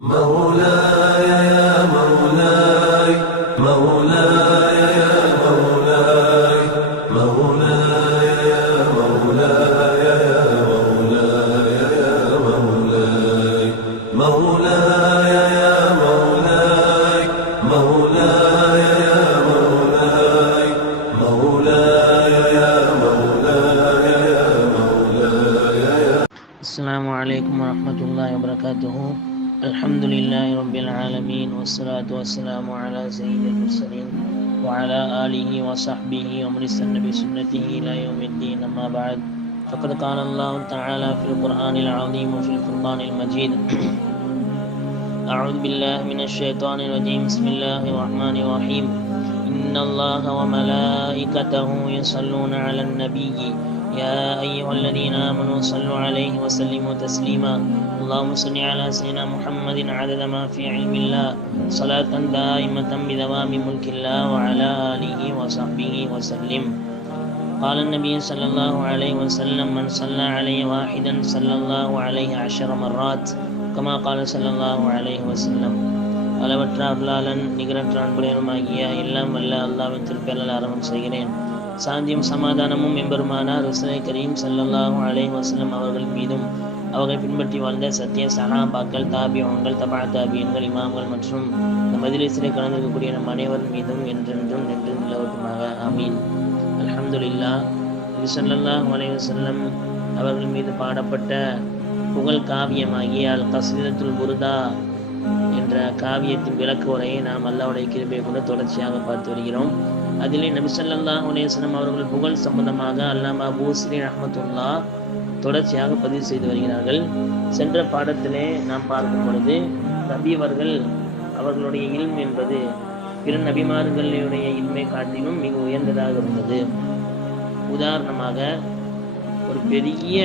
مولاي يا مولاي مولاي يا مولاي مولاي يا مولاي يا مولاي يا مولاي مولاي يا مولاي مولاي يا مولاي مولاي يا مولاي يا مولاي يا. السلام عليكم ورحمة الله وبركاته. الحمد لله رب العالمين والصلاة والسلام على سيد المرسلين وعلى آله وصحبه ومن استنى بسنته إلى يوم الدين. أما بعد، فقد قال الله تعالى في القرآن العظيم وفي الفرقان المجيد: أعوذ بالله من الشيطان الرجيم. بسم الله الرحمن الرحيم. إن الله وملائكته يصلون على النبي يا أيها الذين آمنوا صلوا عليه وسلموا تسليما. اللهم صل على سيدنا محمد عدد ما في علم الله صلاة دائمة بدوام ملك الله وعلى آله وصحبه وسلم. قال النبي صلى الله عليه وسلم: من صلى عليه واحدا صلى الله عليه 10 مرات كما قال صلى الله عليه وسلم. அளவற்ற அருளாளன் நிகரற்ற அன்புடையனுமாகிய எல்லாம் வல்ல அல்லாஹ்வின் திருப்பெயரால் ஆரம்பம் செய்கிறேன். சாந்தியும் சமாதானமும் எம்பெருமானார் ரசூலை கரீம் ஸல்லல்லாஹு அலைஹி வஸல்லம் அவர்கள் மீதும் அவர்களை பின்பற்றி வாழ்ந்த சத்திய சஹாபாக்கள், தாபிஊன்கள், தபா தாபியீன்கள், இமாம்கள் மற்றும் இந்த மஜ்லிஸிலே கலந்திருக்கக்கூடிய நம் அனைவரின் மீதும் என்றென்றும் நிலவட்டுமாக. ஆமீன். அல்ஹம்துலில்லாஹ். நபி ஸல்லல்லாஹு அலைஹி வஸல்லம் அவர்கள் மீது பாடப்பட்ட புகழ் காவியமாகிய அல் கஸீதத்துல் புர்தா என்ற காவியத்தின் விளக்க உரையை நாம் அல்லாஹ்வுடைய கிருபையை கொண்டு தொடர்ச்சியாக பார்த்து வருகிறோம். அதிலே நபி ஸல்லல்லாஹு அலைஹி வஸல்லம் அவர்கள் புகழ் சம்பந்தமாக அல்லாமா பூஸ்ரி ரஹ்மத்துல்லாஹ் தொடர்ச்சியாக பதிவு செய்து வருகிறார்கள். சென்ற பாடத்திலே நாம் பார்க்கும் பொழுது நபி அவர்களுடைய இல்ம் என்பது பிற நபிமார்களுடைய இல்மை காட்டிலும் மிக உயர்ந்ததாக இருந்தது. உதாரணமாக, ஒரு பெரிய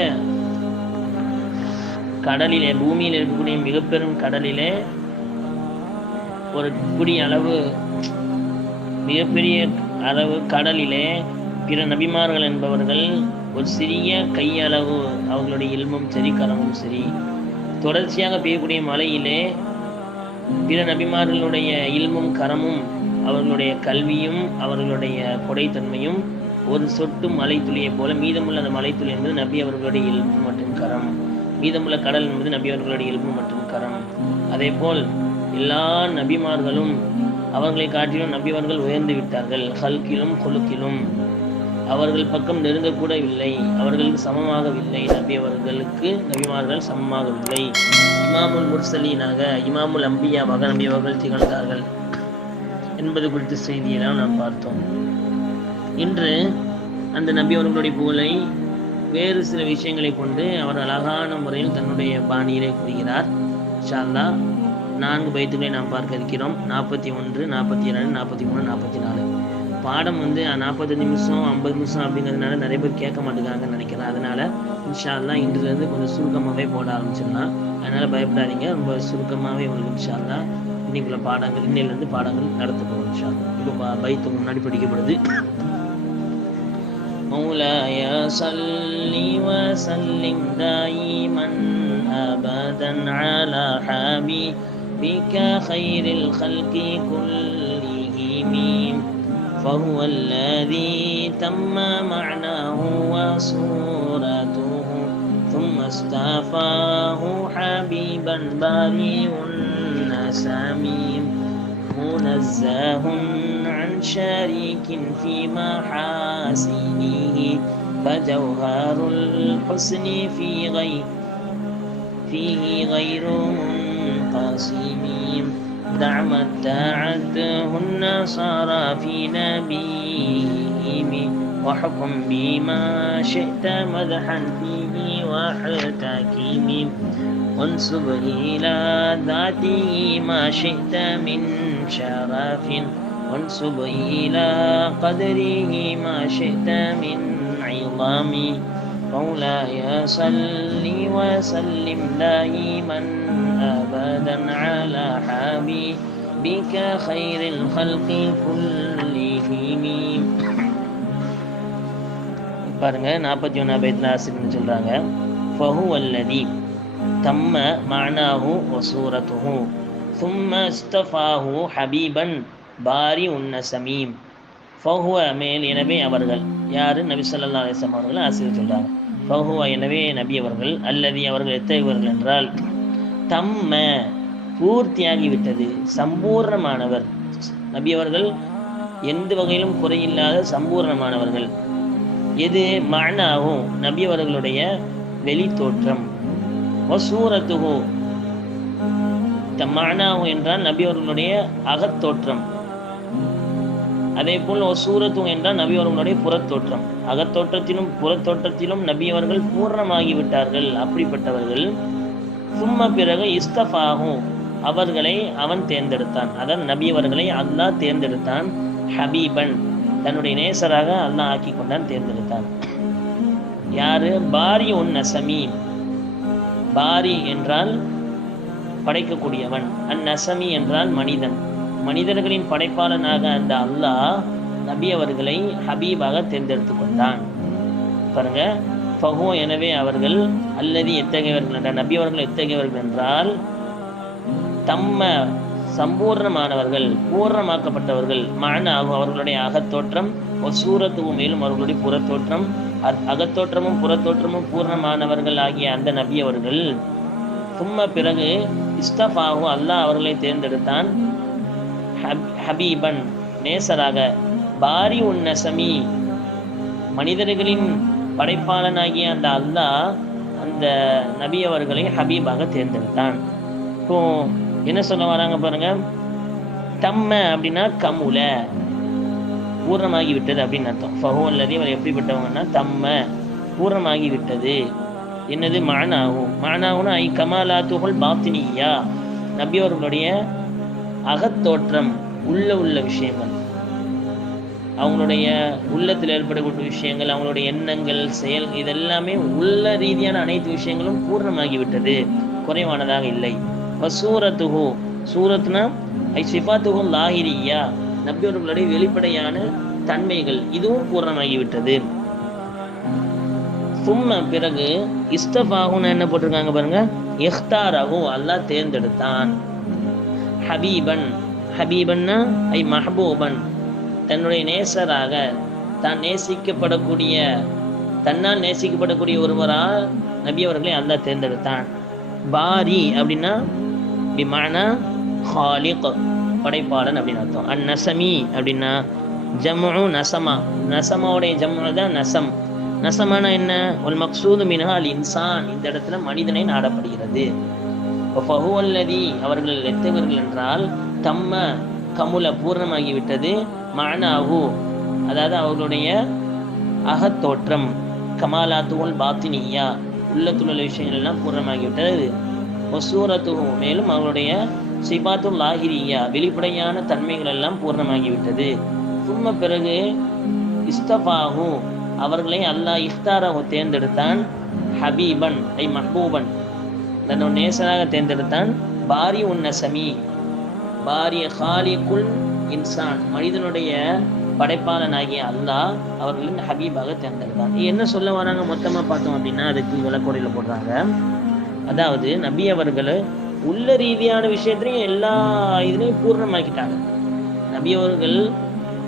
கடலிலே, பூமியில் இருக்கக்கூடிய மிக பெரும் கடலிலே ஒரு குடி அளவு, மிகப்பெரிய அளவு கடலிலே பிற நபிமார்கள் என்பவர்கள் ஒரு சிறிய கையளவு அவர்களுடைய இல்மும் சரி, கரமும் சரி. தொடர்ச்சியாக பெய்யக்கூடிய மழையிலே பிற நபிமார்களுடைய இல்மும் கரமும், அவர்களுடைய கல்வியும் அவர்களுடைய கொடைத்தன்மையும் ஒரு சொட்டு மலை துளியை போல, மீதமுள்ள அந்த மலை துளி என்பது நபி அவர்களுடைய இல்மு மற்றும் கரம், மீதமுள்ள கடல் என்பது நபி அவர்களுடைய இல்மு மற்றும் கரம். அதே போல் எல்லா நபிமார்களும் அவர்களை காட்டிலும் நபி அவர்கள் உயர்ந்து விட்டார்கள். ஹல்கிலும் குலுக்கிலும் அவர்கள் பக்கம் நெருங்கக்கூட இல்லை, அவர்களுக்கு சமமாகவில்லை. நபிமார்கள் சமமாகவில்லை. இமாமுல் முர்சலீனாக, இமாமுல் அம்பியாவாக நபி அவர்கள் திகழ்ந்தார்கள் என்பது குறித்த செய்தியெல்லாம் நாம் பார்த்தோம். இன்று அந்த நபி அவர்களுடைய புகழை வேறு சில விஷயங்களை கொண்டு அவர் அழகான முறையில் தன்னுடைய பாணியிலே கூறுகிறார். இன்ஷா அல்லாஹ் 4 பைத்துகளை நாம் பார்க்க இருக்கிறோம். 41, 42, 43, 44. பாடம் 45 நிமிஷம் 50 நிமிஷம் அப்படிங்கிறதுனால நிறைய பேர் கேட்க மாட்டேங்கிறாங்கன்னு நினைக்கிறேன். அதனால இன்ஷா அல்லாஹ் இன்றிலிருந்து கொஞ்சம் சுருக்கமாகவே போட ஆரம்பிச்சிடலாம். அதனால பயப்படாதீங்க, ரொம்ப சுருக்கமாகவே உங்களுக்கு இன்ஷா அல்லாஹ் இன்னிலிருந்து பாடங்கள் நடத்தப்படும். இன்ஷா அல்லாஹ். இப்போ பைத்து முன்னாடி படிக்கப்படுது. مولاي صل وسلم دائما أبدا على حبيبك خير الخلق كلهم فهو الذي تم معناه وصورته ثم اصطفاه حبيبا بريء النسم منزه عن شريك في محاسنه فجوهر الحسن فيه غير منقسم دع ما ادعته النصارى في نبيهم وحكم بما شئت مدحا فيه واحتكم وانسب إلى ذاته ما شئت من شرف وانسب إلى قدره ما شئت من عظام مولاي صل وسلم دائما أبدا على حبيبك خير الخلق كلهم. பாருங்க, 41 பைத்துல ஆசிரியர் சொல்றாங்க, ஃபஹுவல்லதி தம்ம மஅனாஹு வசூரத்துஹு ثم استفاه حبيبا பாரி உன்னசமீம் ஃபஹுவ மேல் எனவே அவர்கள் யாரு நபி ஸல்லல்லாஹு அலைஹி வஸல்லம் அவர்கள் ஆசிரியர் சொல்றாங்க. ஃபஹுவ எனவே நபி அவர்கள் அல்லதி அவர்கள் எத்தகையவர்கள் என்றால் தம்ம பூர்த்தியாகிவிட்டது சம்பூர்ணமானவர். நபி அவர்கள் எந்த வகையிலும் குறையில்லாத சம்பூர்ணமானவர்கள். எது மஅனாஹு நபி அவர்களுடைய வெளி தோற்றம், வசூரத்துஹு மஅனாஹு என்றால் நபி அவர்களுடைய அகத்தோற்றம், அதே போல் வசூரத்து என்றால் நபி அவர்களுடைய புறத்தோற்றம். அகத்தோற்றத்திலும் புறத்தோற்றத்திலும் நபி அவர்கள் பூர்ணமாகிவிட்டார்கள், அப்படிப்பட்டவர்கள். சும்ம பிறகு இஸ்தஃபாஹு அவர்களை அவன் தேர்ந்தெடுத்தான், அதான் நபி அவர்களை அல்லாஹ் தேர்ந்தெடுத்தான். ஹபீபன் தன்னுடைய நேசராக அல்லாஹ் ஆக்கி கொண்டான், தேர்ந்தெடுத்தான். யாரு? பாரி உன்னசமி. பாரி என்றால் படைக்கக்கூடியவன், அந்நசமி என்றால் மனிதன். மனிதர்களின் படைப்பாளனாக அந்த அல்லாஹ் நபி அவர்களை ஹபீபாக தேர்ந்தெடுத்து கொண்டான். பாருங்க, ஃபஹு எனவே அவர்கள் அல்லதி எத்தகையவர்கள் என்றால் நபி அவர்கள் எத்தகையவர்கள் என்றால் தம்ம சம்பூர்ணமானவர்கள், பூர்ணமாக்கப்பட்டவர்கள். மஅனாஹு அவர்களுடைய அகத்தோற்றம், வசூரத்துவும் மேலும் அவர்களுடைய புறத்தோற்றம், அகத்தோற்றமும் புறத்தோற்றமும் பூர்ணமானவர்கள் ஆகிய அந்த நபி அவர்கள். சும்ம பிறகு இஸ்தஃபாஹு அல்லாஹ் அவர்களை தேர்ந்தெடுத்தான். ஹபீபன் நேசராக, பாரி உன்னசமி மனிதர்களின் படைப்பாளனாகிய அந்த அல்லாஹ் அந்த நபி அவர்களை ஹபீபாக தேர்ந்தெடுத்தான். இப்போ என்ன சொல்ல வராங்க பாருங்க, தம்ம அப்படின்னா கமுல பூர்ணமாகி விட்டது அப்படின்னு அர்த்தம். ஃபஹு அல்லதி அவர் எப்படிப்பட்டவங்கன்னா தம்ம பூர்ணமாகி விட்டது. என்னது? மஅனாஹு. மஅனாஹுனா ஐ கமாலாத்துல் பாத்தினியா நபி அவர்களுடைய அகத்தோற்றம், உள்ள விஷயங்கள், அவங்களுடைய உள்ளத்தில் ஏற்படக்கூடிய விஷயங்கள், அவங்களுடைய எண்ணங்கள், செயல், இதெல்லாமே உள்ள ரீதியான அனைத்து விஷயங்களும் பூர்ணமாகிவிட்டது, குறைவானதாக இல்லை. வசூரத்துஹு சூரத்னா ஐ சிஃபாத்துஹு லாஹிரியா நபி அவர்களுடைய வெளிப்படையான தன்மைகள், இதுவும் பூர்ணமாகிவிட்டது. சும்ம பிறகு இஸ்தஃபாஹுன்னு என்ன போட்டிருக்காங்க பாருங்க, இஹ்தாரஹு அல்லாஹ் தேர்ந்தெடுத்தான். ஹபீபன் ஹபீபன்னா ஐ மஹபூபன் தன்னுடைய நேசராக, தான் நேசிக்கப்படக்கூடிய, தன்னால் நேசிக்கப்படக்கூடிய ஒருவரால் நபி அவர்களை அல்லாஹ் தேர்ந்தெடுத்தான். பாரி அப்படின்னா பிமானா ஹாலிக் படைப்பாளன் அப்படின்னு அர்த்தம். அந்நசமி அப்படின்னா ஜம்உ நசமா, நசமாவுடைய ஜம்உ தான் நசம். நசமான என்ன? ஒல் மக்சூது மின்ஹா அல் இன்சான், இந்த இடத்துல மனிதனை நாடப்படுகிறது. ஃபஹு அல்லதி அவர்கள் எத்தவர்கள் என்றால் தம்ம கமுல பூர்ணமாகிவிட்டது. மஅனாஹு அதாவது அவர்களுடைய அகத்தோற்றம், கமாலாத்துல் பாத்தினியா உள்ளத்துள்ள விஷயங்கள் எல்லாம் பூர்ணமாகிவிட்டது. வசூரத்துஹு மேலும் அவர்களுடைய சிபாத்துல் லாஹிரியா வெளிப்படையான தன்மைகள் எல்லாம் பூர்ணமாகிவிட்டது. சும்ம பிறகு இஸ்தஃபாஹு அவர்களை அல்லாஹ் இஃப்தாராஹு தேர்ந்தெடுத்தான். ஹபீபன் ஐ மஹபூபன் தன்னுடைய நேசராக தேர்ந்தெடுத்தான். பாரி உன்னசமி பாரிய ஹாலிகுல் இன்சான் மனிதனுடைய படைப்பாளனாகிய அல்லாஹ் அவர்களின் ஹபீபாக தேர்ந்தெடுத்தான். என்ன சொல்ல வராங்க மொத்தமாக பார்த்தோம் அப்படின்னா, அதுக்கு விளக்கோடையில் போடுறாங்க. அதாவது நபி அவர்கள் உள்ள ரீதியான விஷயத்திலையும் எல்லா இதுலையும் பூர்ணமாக்கிட்டாங்க. நபி அவர்கள்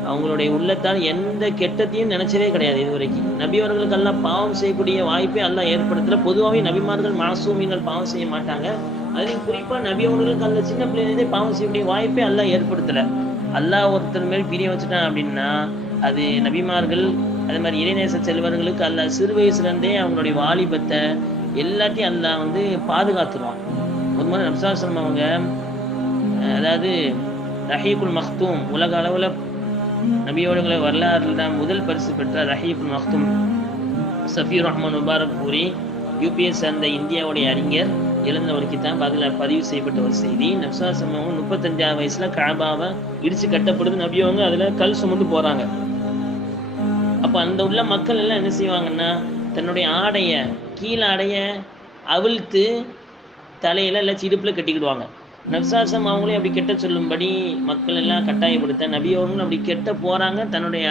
அவங்களுடைய உள்ளத்தால் எந்த கெட்டத்தையும் நினைச்சதே கிடையாது இதுவரைக்கும். நபி அவர்களுக்கு எல்லாம் பாவம் செய்யக்கூடிய வாய்ப்பே எல்லாம் ஏற்படுத்தல. பொதுவாகவே நபிமார்கள் மாசூமிகள் பாவம் செய்ய மாட்டாங்க. அதுலேயும் குறிப்பா நபி அவர்களுக்கு அல்ல சின்ன பிள்ளைலேருந்தே பாவம் செய்யக்கூடிய வாய்ப்பே எல்லாம் ஏற்படுத்தல. அல்லாஹ் ஒருத்தர் மேல் பிரிய வச்சுட்டான் அப்படின்னா அது நபிமார்கள் அதே மாதிரி இறைநேச செல்வர்களுக்கு அல்லாஹ் சிறு வயசுல இருந்தே அவங்களுடைய வாலிபத்தை எல்லாத்தையும் அல்லாஹ் பாதுகாத்துருவான். ஒரு மாதிரி நப்சாசனம் அவங்க அதாவது ரஹீகுல் மக்தூம் உலக அளவுல நபியோடுகளை வரலாறுல தான் முதல் பரிசு பெற்ற ரஹீகுல் மக்தூம் சஃபீர் ரஹ்மான் முபாரக் பூரி யூபிஎஸ் சேர்ந்த இந்தியாவுடைய அறிஞர் எழுந்த ஒரு கிதாப், அதில் பதிவு செய்யப்பட்ட ஒரு செய்தி. நப்சாசனம் 35ஆவது வயசுல கஅபாவை இடிச்சு கட்டப்படுது. நபியவங்க அதுல கல் சுமந்து போறாங்க. அப்போ அந்த உள்ள மக்கள் எல்லாம் என்ன செய்வாங்கன்னா தன்னுடைய ஆடைய கீழே ஆடைய அவிழ்த்து தலையில இல்லை சிடுப்புல கட்டிக்கிடுவாங்க. நப்சாசம் அவங்களே அப்படி கெட்ட சொல்லும்படி மக்கள் எல்லாம் கட்டாயப்படுத்த நபியவங்களும் அப்படி கெட்ட போறாங்க. தன்னுடைய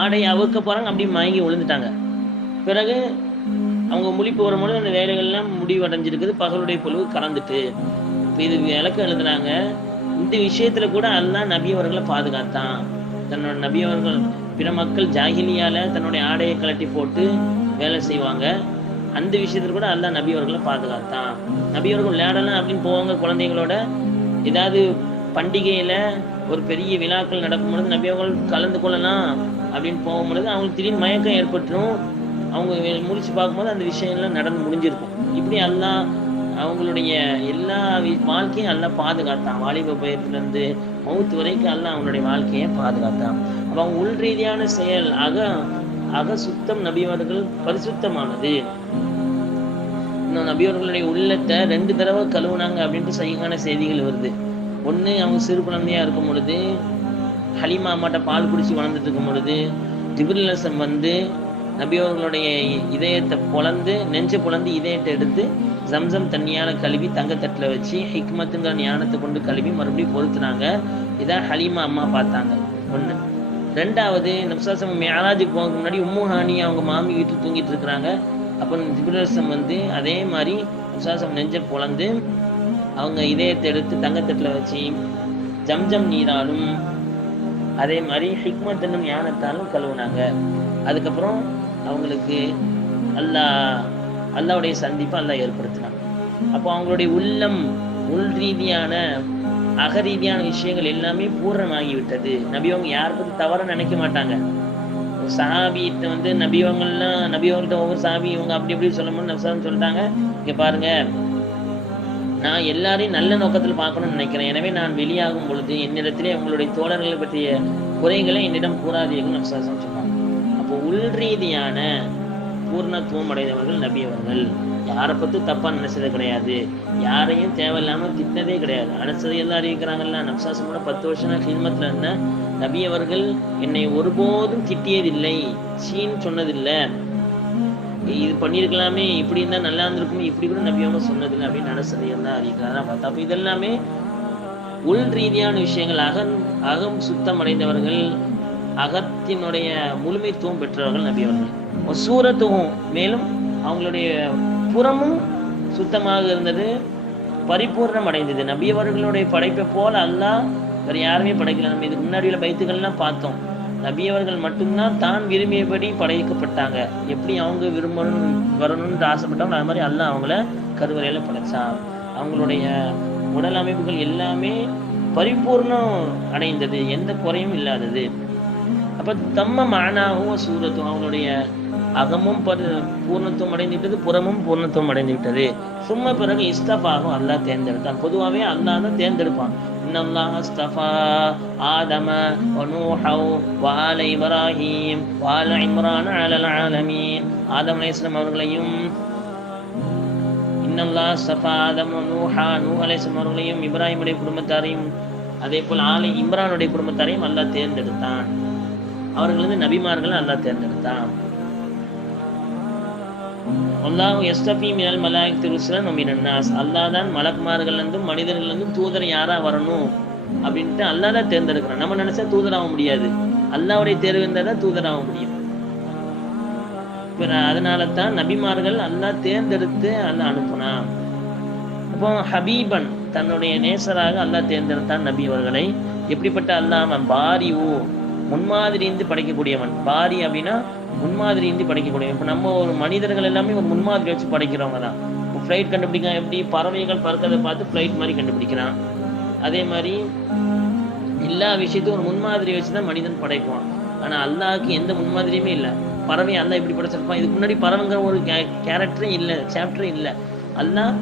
ஆடையை அவுக்க போறாங்க, அப்படி மயங்கி விழுந்துட்டாங்க. பிறகு அவங்க முழிப்பு வரும்போது அந்த வேலைகள்லாம் முடிவடைஞ்சிருக்குது, பகலுடைய பொழுது கலந்துட்டு. இப்போ இது விளக்கம் எழுதுனாங்க, இந்த விஷயத்துல கூட அல்லாஹ் நபி அவர்களை பாதுகாத்தான். தன்னோட நபி அவர்கள் பிற மக்கள் ஜாகிலியால தன்னுடைய ஆடையை கழட்டி போட்டு வேலை செய்வாங்க. அந்த விஷயத்துல கூட அல்லாஹ் நபி அவர்களை பாதுகாத்தான். நபி அவர்கள் விளையாடலாம் அப்படின்னு போவாங்க குழந்தைங்களோட. ஏதாவது பண்டிகையில ஒரு பெரிய விழாக்கள் நடக்கும் பொழுது நபி அவர்கள் கலந்து கொள்ளலாம் அப்படின்னு போகும்பொழுது அவங்களுக்கு திடீர்னு மயக்கம் ஏற்பட்டுரும். அவங்க முடிச்சு பார்க்கும்போது அந்த விஷயம்லாம் நடந்து முடிஞ்சிருக்கும். இப்படி அல்லாஹ் அவங்களுடைய எல்லா வாழ்க்கையும் அல்லாஹ் பாதுகாத்தான். வாலிப பயிர்லேருந்து மவுத் வரைக்கும் அல்லாஹ் அவங்களுடைய வாழ்க்கையை பாதுகாத்தான். அப்போ அவங்க உள் ரீதியான செயல் அக சுத்தம் நபியவர்கள் பரிசுத்தமானது. இன்னும் நபியவர்களுடைய உள்ளத்தை 2 தடவை கழுவுனாங்க அப்படின்ட்டு சகிகான செய்திகள் வருது. ஒன்று அவங்க சிறு குழந்தையா இருக்கும் பொழுது ஹலீமா அம்மாட்ட பால் குடிச்சு வளர்ந்துட்டு இருக்கும் பொழுது ஜிப்ரீல் அலைஹிஸ்ஸலாம் வந்து நபியவர்களுடைய இதயத்தை பொளந்து நெஞ்சை பொளந்து இதயத்தை எடுத்து ஜம்சம் தண்ணியால கழுவி தங்கத்தட்டில் வச்சு ஹிக்மத்துங்கிற ஞானத்தை கொண்டு கழுவி மறுபடியும் பொறுத்துனாங்க. இதான் ஹலீமா அம்மா பார்த்தாங்க. ஒன்று. ரெண்டாவது நபிஸல்லல்லாஹு மிஅராஜுக்கு போகிறதுக்கு முன்னாடி உம்மு ஹானி அவங்க மாமி வீட்டில் தூங்கிட்டு இருக்கிறாங்க. அப்போ ஜிப்ரீல் அலைஹிஸ்ஸலாம் வந்து அதே மாதிரி நபிஸல்லல்லாஹு நெஞ்சை பொளந்து அவங்க இதயத்தை எடுத்து தங்கத்தட்டில் வச்சு ஜம்ஜம் நீராலும் அதே மாதிரி ஹிக்மத் என்னும் ஞானத்தாலும் கழுவுனாங்க. அதுக்கப்புறம் அவங்களுக்கு அல்லாஹ்வுடைய சந்திப்பை அல்லாஹ் ஏற்படுத்தினாங்க. அப்போ அவங்களுடைய உள்ளம் உள் ரீதியான அகரீதியான விஷயங்கள் எல்லாமே பூர்ணமாகிவிட்டது. நபியவங்க யாரை பற்றி தவற நினைக்க மாட்டாங்க. சஹாபிட்ட வந்து நபியவங்கள்ட்ட ஒவ்வொரு சஹாபி இவங்க அப்படி எப்படி சொல்லும்போது நபிஸல்லல்லாஹு சொல்லிட்டாங்க, இங்கே பாருங்க, நான் எல்லாரையும் நல்ல நோக்கத்தில் பார்க்கணும்னு நினைக்கிறேன். எனவே நான் வெளியாகும் பொழுது என்னிடத்திலே உங்களுடைய தோழர்களை பற்றிய குறைகளை என்னிடம் கூறாதீர்கள் நபிஸல்லல்லாஹு சொன்னாங்க. அப்போ உள் ரீதியான பூர்ணத்துவம் அடைந்தவர்கள் நபி அவர்கள். யாரை பற்றி தப்பா நினைச்சது கிடையாது, யாரையும் தேவையில்லாமல் திட்டினதே கிடையாது. அடுத்தது எல்லாம் அறிவிக்கிறாங்கல்ல, நபிஸல்லல்லாஹு 10 வருஷம் ஹிதமத்தில் இருந்த நபி அவர்கள் என்னை ஒருபோதும் திட்டியதில்லை, சீன் சொன்னதில்லை, இது பண்ணியிருக்கலாமே, இப்படி இருந்தால் நல்லா இருந்திருக்குமே, இப்படி கூட நபி அவங்க சொன்னதில்லை அப்படின்னு நடசதையம் தான் அறிவிக்கிறாங்க பார்த்தா. அப்போ இதெல்லாமே உள் ரீதியான விஷயங்கள். அகம் சுத்தம் அடைந்தவர்கள், அகத்தினுடைய முழுமைத்துவம் பெற்றவர்கள் நபி அவர்கள். சூரத்துவம் மேலும் அவங்களுடைய புறமும் சுத்தமாக இருந்தது, பரிபூர்ணம் அடைந்தது. நபி அவர்களுடைய படைப்பை போல அல்லாஹ் வேறு யாருமே படைக்கல. நம்ம இதுக்கு முன்னாடி உள்ள பைத்துக்கள்லாம் பார்த்தோம். நபி அவர்கள் மட்டும்தான் தான் விரும்பியபடி படைக்கப்பட்டாங்க. எப்படி அவங்க வரணும்னு ஆசைப்பட்டாங்க, அது மாதிரி அல்லாஹ் அவங்கள கருவறையில படைச்சான். அவங்களுடைய உடல் அமைப்புகள் எல்லாமே பரிபூர்ணம் அடைந்தது, எந்த குறையும் இல்லாதது. அப்ப தம்ம மானாவும் சூரத்தும் அவங்களுடைய அகமும் பூர்ணத்துவம் அடைந்து விட்டது, புறமும் பூர்ணத்துவம் அடைந்து விட்டது. சும்மா பிறகு இஸ்தஃபாவும் அல்லாஹ் தேர்ந்தெடுத்தான். பொதுவாகவே அல்லாஹ் தான் தேர்ந்தெடுப்பான். இன்னல்லாஹ் அஸ்தஃபா ஆதம வ நூஹ வ ஆல இப்ராஹீம் வ ஆல இம்ரான் அலல் ஆலமீன். ஆதம் அலைஹிஸ்ஸலாம் அவர்களையும், இன்னல்லாஹ் அஸ்தஃபா ஆதம வ நூஹ நூஹ் அலைஹிஸ்ஸலாம் அவர்களையும், இப்ராஹிமுடைய குடும்பத்தாரையும், அதே போல் ஆல இம்ரானுடைய குடும்பத்தாரையும் அல்லாஹ் தேர்ந்தெடுத்தான். அவர்கள் வந்து நபிமார்கள் அல்லாஹ் தேர்ந்தெடுத்தான். அல்லாஹ் யஸ்தஃபி மினல் மலாயிகத்தி ருசுலன் வ மினன் நாஸ். அல்லாஹ் தான் மலக்குமார்கள்லேருந்தும் மனிதர்கள்லேருந்தும் தூதர் யாரா வரணும் அப்படின்ட்டு அல்லாஹ் தான் தேர்ந்தெடுக்கிறான். நம்ம நினைச்சா தூதராக முடியாது, அல்லாஹ்வுடைய தேர்வு இருந்தால் தான் தூதராக முடியும். அதனால தான் நபிமார்கள் அல்லாஹ் தேர்ந்தெடுத்து அல்லாஹ் அனுப்புனான். அப்போ ஹபீபன் தன்னுடைய நேசராக அல்லாஹ் தேர்ந்தெடுத்தான் நபி அவர்களை. எப்படிப்பட்ட அல்லாஹ்? அவன் பாரிவு, முன்மாதிரியின்றி படைக்கக்கூடியவன். பாரி அப்படின்னா முன்மாதிரியின்றி படைக்கக்கூடியவன். இப்போ நம்ம ஒரு மனிதர்கள் எல்லாமே ஒரு முன்மாதிரி வச்சு படைக்கிறவங்க தான். இப்போ ஃப்ளைட் கண்டுபிடிக்கலாம், எப்படி பறவைகள் பறக்கிறத பார்த்து ஃப்ளைட் மாதிரி கண்டுபிடிக்கிறான். அதே மாதிரி எல்லா விஷயத்தையும் ஒரு முன்மாதிரி வச்சு தான் மனிதன் படைப்பான். ஆனால் அல்லாஹ்க்கு எந்த முன்மாதிரியுமே இல்லை. பறவை அல்லாஹ் எப்படி படைச்சிருப்பான்? இதுக்கு முன்னாடி பறவைங்கிற ஒரு கேரக்டரே இல்லை, சாப்டரே இல்லை. அல்லாஹ்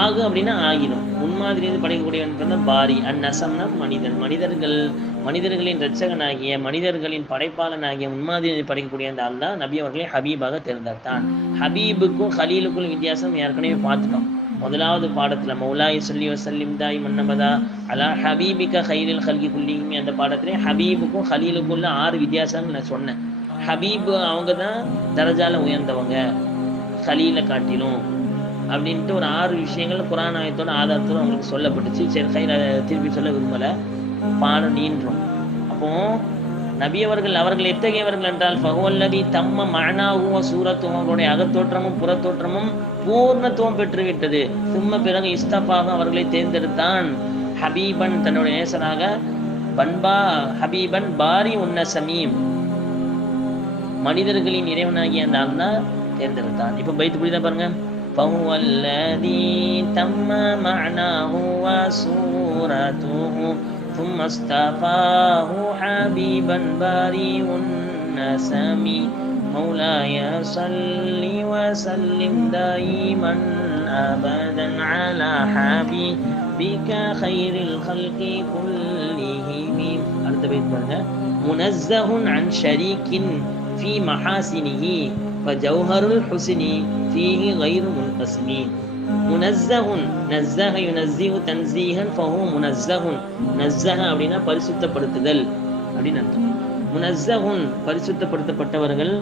ஆகு அப்படின்னா ஆகிடும். முன்மாதிரியிலிருந்து படைக்கக்கூடியவன் பாரி. அந்நசம்னா மனிதன். மனிதர்களின் இரட்சகனாகிய, மனிதர்களின் படைப்பாளனாகிய முன்மாதிரியை படைக்கக்கூடிய அந்த அல்லாஹ் நபி அவர்களை ஹபீபாக தேர்ந்தெடுத்தான். ஹபீபுக்கும் ஹலீலுக்கும் வித்தியாசம் ஏற்கனவே பார்த்துட்டோம். முதலாவது பாடத்துல மௌலாய் சொல்லி வசல்லிம் தாய் மன்னபதா அலா ஹபீபிக ஹைரில் ஹல்கி குல்லிஹிம் அந்த பாடத்திலே ஹபீபுக்கும் ஹலீலுக்குள்ள 6 வித்தியாசங்கள் நான் சொன்னேன். ஹபீபு அவங்க தான் தரஜால உயர்ந்தவங்க ஹலீலை காட்டிலும் அப்படின்ட்டு ஒரு 6 விஷயங்கள் குர்ஆன் ஆயத்தோட ஆதாரத்தோடு அவங்களுக்கு சொல்லப்பட்டுச்சு. சரி, திருப்பி சொல்ல விரும்பலை, பாடம் நீன்றோம். அப்போ நபி அவர்கள் எத்தகையவர்கள் என்றால் ஃபஹுவல்லதி தம்ம மஅனாஹு வ சூரத்துஹு, அவருடைய அகத்தோற்றமும் புறத்தோற்றமும் பூர்ணத்துவம் பெற்றுவிட்டது. சும்ம பிறகு இஸ்தஃபாக அவர்களை தேர்ந்தெடுத்தான், ஹபீபன் தன்னுடைய நேசனாக, ஹபீபன் பாரி உன்ன சமீம், மனிதர்களின் இறைவனாகிய அந்த அல்லாஹ் தேர்ந்தெடுத்தான். இப்போ பைத்து புரியுதா பாருங்க. ஃபஹுவல்லதி தம்ம மஅனாஹு வ சூரத்துஹு ثم اصطفاه حبيبا بارئ النسم مولاي صل وسلم دائما ابدا على حبيبك خير الخلق كلهم. அடுத்த பைத் பாருங்க. منزه عن شريك في محاسنه فجوهر الحسن فيه غير منقسم. முனஸ்ஸஹுன், நஸ்ஸஹ யுனஸ்ஸிஹு தன்ஸீஹன் ஃபஹுவ முனஸ்ஸஹுன். நஸ்ஸஹ அப்படின்னா பரிசுத்தப்படுத்துதல் அப்படின்னு அர்த்தம். முனஸ்ஸஹுன் பரிசுத்தப்படுத்தப்பட்டவர்கள்,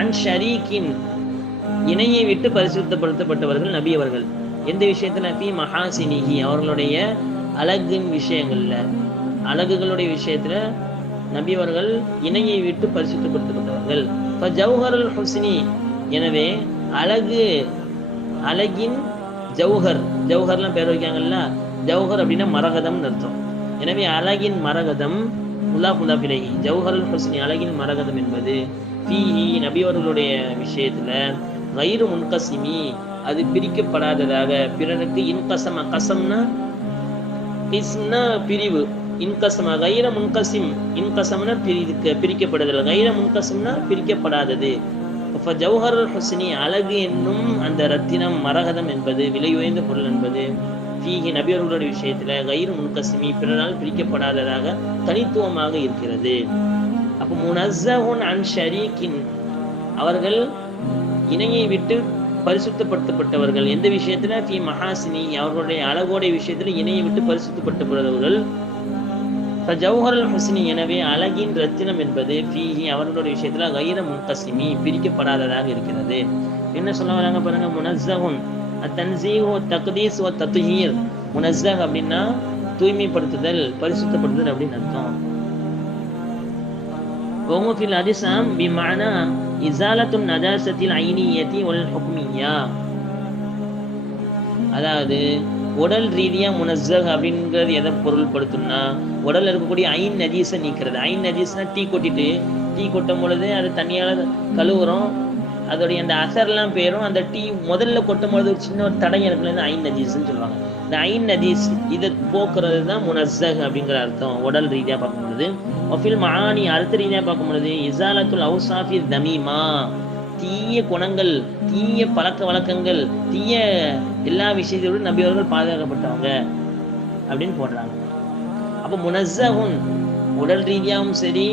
அன் ஷரீக்கின் இணையை விட்டு பரிசுத்தப்படுத்தப்பட்டவர்கள் நபி அவர்கள். எந்த விஷயத்துல? ஃபீ மஹாசினிஹி, அவர்களுடைய அழகின் விஷயங்கள்ல, அழகுகளுடைய விஷயத்துல நபி அவர்கள் இணையை விட்டு பரிசுத்தப்படுத்தப்பட்டவர்கள். ஃபஜௌஹருல் ஹுஸ்னி, எனவே அழகின் ஜௌஹர், ஜௌஹர்லாம் பேர் வைக்காங்கல்ல, ஜௌஹர் அப்படின்னா மரகதம்னு அர்த்தம். எனவே அழகின் மரகதம் முலாஃப் முலாஃப் இலைஹி, ஜௌஹருல் ஹுஸ்னி அழகின் மரகதம் என்பது ஃபீஹி நபி அவர்களுடைய விஷயத்துல கைரு முன்கசிமி, அது பிரிக்கப்படாததாக, பிறருக்கு இன்கசம, கசம்னா இஸ்னா பிரிவு, இன்கசம கைர முன்கசிம், இன்கசம்னா பிரிக்கப்படுதல், கைர முன்கசிம்னா பிரிக்கப்படாதது. ஜௌஹருல் ஹுஸ்னி அழகு என்னும் அந்த ரத்தினம் மரகதம் என்பது விலை உயர்ந்த பொருள் என்பது ஃபீஹி நபி அவர்களுடைய விஷயத்துல கைரு முன்கசிமி பிறரால் பிரிக்கப்படாததாக தனித்துவமாக இருக்கிறது. அப்போ முனஸ்ஸஹுன் அன் ஷரீக்கின், அவர்கள் இணையை விட்டு பரிசுத்தப்படுத்தப்பட்டவர்கள். எந்த விஷயத்துல? ஃபீ மஹாசினி, அவர்களுடைய அழகோடைய விஷயத்துல இணையை விட்டு பரிசுத்தப்படுத்தப்பட்டவர்கள். ஜௌஹருல் ஹுஸ்னி, எனவே அழகின் ரத்தினம் என்பது ஃபீஹி அவர்களுடைய விஷயத்துல கைர முன்கசிமி பிரிக்கப்படாததாக இருக்கிறது. என்ன சொல்ல வராங்க பாருங்க. முனஸ்ஸஹுன் அத்தன்ஸீஹ் வ தக்தீஸ் வ தத்ஹீர். முனஸ்ஸஹ் அப்படின்னா தூய்மைப்படுத்துதல், பரிசுத்தப்படுத்துதல் அப்படின்னு அர்த்தம். وهو في الأجسام بمعنى إزالة النجاسة العينية والحكمية. அதாவது உடல் ரீதியா முனஸ்ஸஹ் அப்படிங்கிறது எதை பொருள்படுத்தும்னா, உடல்ல இருக்கக்கூடிய ஐன் நஜீஸை நீக்கிறது. ஐன் நஜீஸ்னா டீ கொட்டும் பொழுது அது தண்ணியால கழுவுறோம், அதோடைய அந்த அசர்லாம் பேரும், அந்த டீ முதல்ல கொட்டும் பொழுது ஒரு சின்ன ஒரு தடை இருக்குல்ல, ஐன் நஜீஸ்ன்னு சொல்லுவாங்க. இந்த ஐன் நஜீஸ் இதை போக்குறது தான் முனஸ்ஸஹ் அப்படிங்கிற அர்த்தம் உடல் ரீதியா பார்க்கும் பொழுது. வஃபில் மஆனி, அர்த்த ரீதியா பார்க்கும் பொழுது இஸாலத்துல் அவ்ஸாஃபி தமீமா, தீய குணங்கள், தீய பழக்க வழக்கங்கள், தீய எல்லா விஷயத்தோடு நபி அவர்கள் பாதுகாக்கப்பட்டவங்க அப்படின்னு போடுறாங்க. அப்போ முனஸ்ஸஹுன் உடல் ரீதியாகவும் சரி,